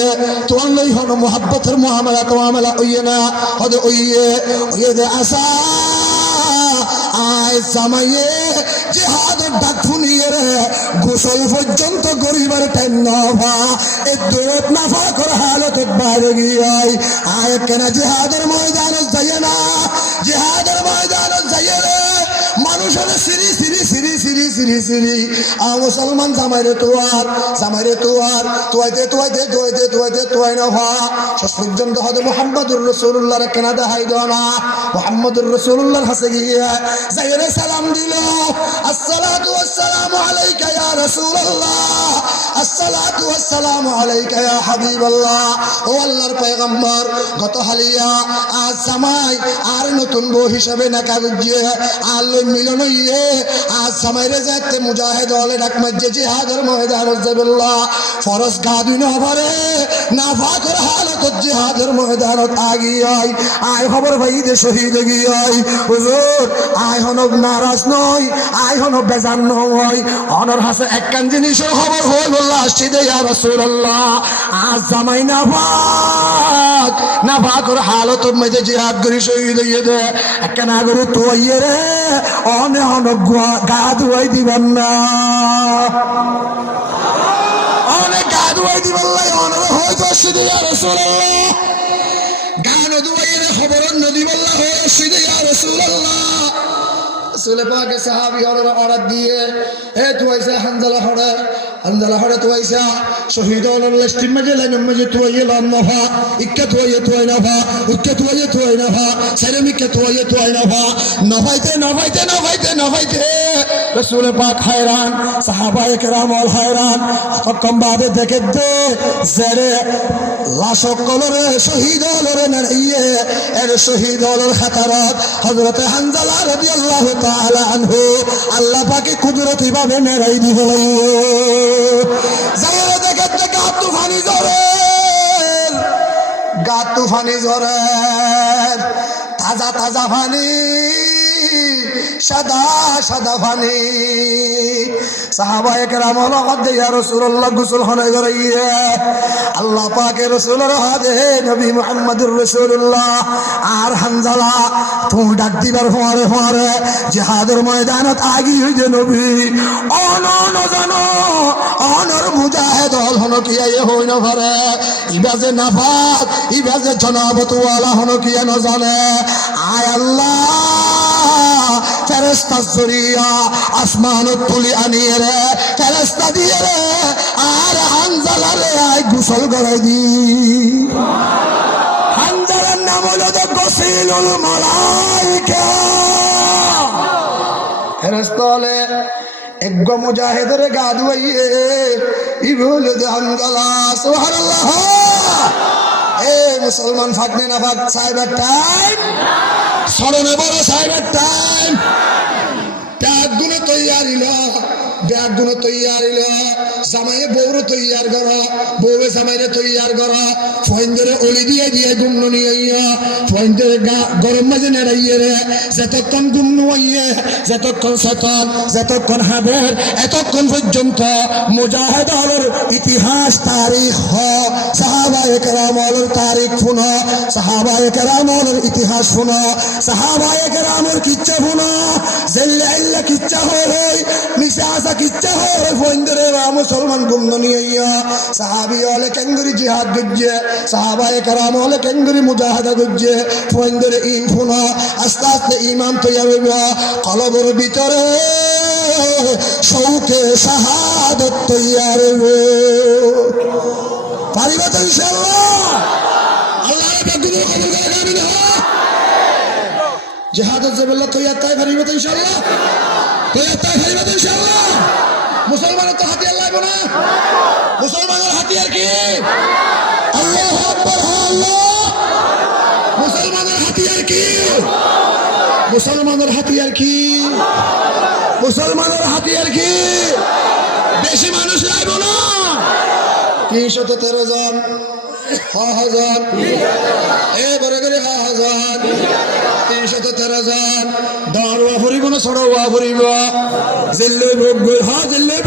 তোমার লই হন মোহাব্বতের মুআমালা তোয়ামালা হইয়ে না হদে হইয়ে দে আসা আয় জামাইয়ে জিহাদের ডাক শুনিয়ে রে গোসল পর্যন্ত গরিবার টাইম নভা এ দৌড় নাফা করে হালত বাইরে গিয়ে আয় কেনা জিহাদের ময়দানে যাইয়ে না জিহাদের ময়দানে যাইয়ে রে মানুষের সিরি সিরি সিরি সিরি সিরি সিরি মুসলমান জামাইরে তোয়ার তোয়াইতে তোয়াইতে তোয়াইতে তোয়াইতে তোয়াই নভা শেষ পর্যন্ত হয়তো মুহাম্মদুর রাসূলুল্লাহর কেনা দেখাই দাও না মুহাম্মদুর রাসূলুল্লাহর কাছে গিয়ে যাইরে সালাম দিল আসসালাতু ওয়াসসালামু আলাইকা ইয়া রাসূলুল্লাহ আসসালাতু ওয়াসসালামু আলাইকা ইয়া হাবিবাল্লাহ ও আল্লাহর পয়গম্বর গত হালিয়া আজ জামাই আর নতুন বউ হিসাবে নাকা বুঝিয়ে আল্লাহ মিলন হইয়ে আজ জামাইরে যাতে মুজাহিদ হলে ডাক মাঝে জিহাদের ময়দানে যাবিল্লাহ ফরজ গাদি না পারে নাফাকের হালত জিহাদের ময়দানত আগিয়ে আয় খবর ভাই দে শহীদ গিয়ে হুজুর আয় হনক নারাজ নয় আয় হনক বেজান নয় অনর হাসে একখান জিনিসের খবর হয়ে বললা আসছি দে ইয়া রাসূলুল্লাহ আজ জামাই নাফাকের হালত মধ্যে জিহাদ করি শহীদ হইয়ে দে একখান আগরে তো ইয়ে রে অনে হনক গা ধুয়াই দিবেন না অনেক গা ধুয়াই দিবেন লাই অনর হয়তো আসছি দে ইয়া রাসূলুল্লাহ গান দুয়াইরে খবর নদী বল্লা হয়ে আসছি দে ইয়া রাসূলুল্লাহ রাসূল পাকে সাহাবী হলরা অর্ডার দিয়ে এ তুইসা হানজালা হড়ে তুইসা শহীদ হলর লিস্টিম মধ্যে লাইন মধ্যে তুইয়ে লাম নফা ইক্কা তুইয়ে তুই নফা উক্কা তুইয়ে তুই নফা সেরেমিকে তুইয়ে তুই নফা নফাইতে রাসূল পাক hayran সাহাবায়ে কেরাম অল hayran কম বাদে দেখে দে জেরে লাশ কলরে শহীদ হলরে নাইয়ে এর শহীদ হলর খাতারাত হযরত হানজালা রাদিয়াল্লাহু তাআলা আনহু আল্লাহ পাকে কুদরতি ভাবে মেরাই দিল যাইরে দেখে গা তুফানি ঝরে তাজা তাজা পানি সাদা সাদা পানি সাহাবায়ে কেরাম হলো ইয়া রাসূলুল্লাহ গোসল হনে গড়াইয়ে আল্লাহ পাকের রাসূলের হাতে নবী মুহাম্মদুর রাসূলুল্লাহ আর হানজালা তুই ডাক দিবার হওয়ারে জিহাদের ময়দানত আগি হইছে নবী অনন জানো অনর মুজাহিদ হল হন কি হই না পারে ইবাজে নাফাত ইবাজে জনাবত ওয়ালা হন কি না জানে আয় আল্লাহ ফেরেশতা জরিয়া আসমান তুলি আনিয়ে রে ফেরেশতা দিয়ে রে আর হানজালা রে আয় গোসল করাই দি হানজালার নাম হলো গোসিলুল মালাইকা ফেরেশতা হলে এক মুজাহিদের গা ধুইয়ে ইবুল হানজালা সুবহানাল্লাহ এ মুসলমান ফাটনে না ফাট সাইবার টাইম স্মরণে বড় সাইবার টাইম ব্যাগ গুলো তৈয়ারিল ব্যাগ গুলো তৈয়ারিল জামাইয়ে বউরে তৈয়ার কর বউয়ে জামাইরে তৈয়ার কর ফয়েন্দের অলি দিয়ে দিয়ে গুমনো নিয়ে ফয়েন্দের গরম মাঝে নেড়াইয়ে রে যতক্ষণ গুমনো আইয়ে যতক্ষণ সেতন যতক্ষণ হাবের এতক্ষণ পর্যন্ত মুজাহিদ হলের ইতিহাস তারিখ সাহাবায়ে কেরাম হলের তারিখ শুনো সাহাবায়ে কেরাম হলের ইতিহাস শুনো সাহাবায়ে কেরামের কিচ্ছা শুনো জেল্লা ইল্লা কিচ্ছা হয় মিশা আসা কিচ্ছা হয় ফয়েন্দের মুসলমান গুমনো নিয়ে সাহাবি হলে কেঙ্গুরি জিহাদ গুজ্জে সাহাবায়ে কেরাম হলে কেঙ্গুরি মুজাহিদা গুজ্জে ফয়েন্দের ইন শুনো আস্তে আস্তে ইমান তৈরি হইব কলবের ভিতরে শৌকে শাহাদত তৈরি হইব পারিবা তো ইনশাআল্লাহ আল্লাহর বাগুলো কবুল করে আমিন জিহাদত জবল্লা তৈরি তাই পারিবা তো ইনশাআল্লাহ তৈরি তাই পারিবা তো ইনশাআল্লাহ মুসলমানের তো হাতিয়ার লাগবে না মুসলমানের হাতিয়ার কি আল্লাহু আকবার আল্লাহ মুসলমানের হাতিয়ার কি মুসলমানের হাতিয়ার কি মুসলমানের হাতিয়ার কি বেশি মানুষ লাগবে না 313 জন হাজার এবারে করে হাজার 313 জন দাঁড়ুয়া ফুরিব না ছড়াওয়া ফুরিব জিল্লে ভোগ হা জিল্লে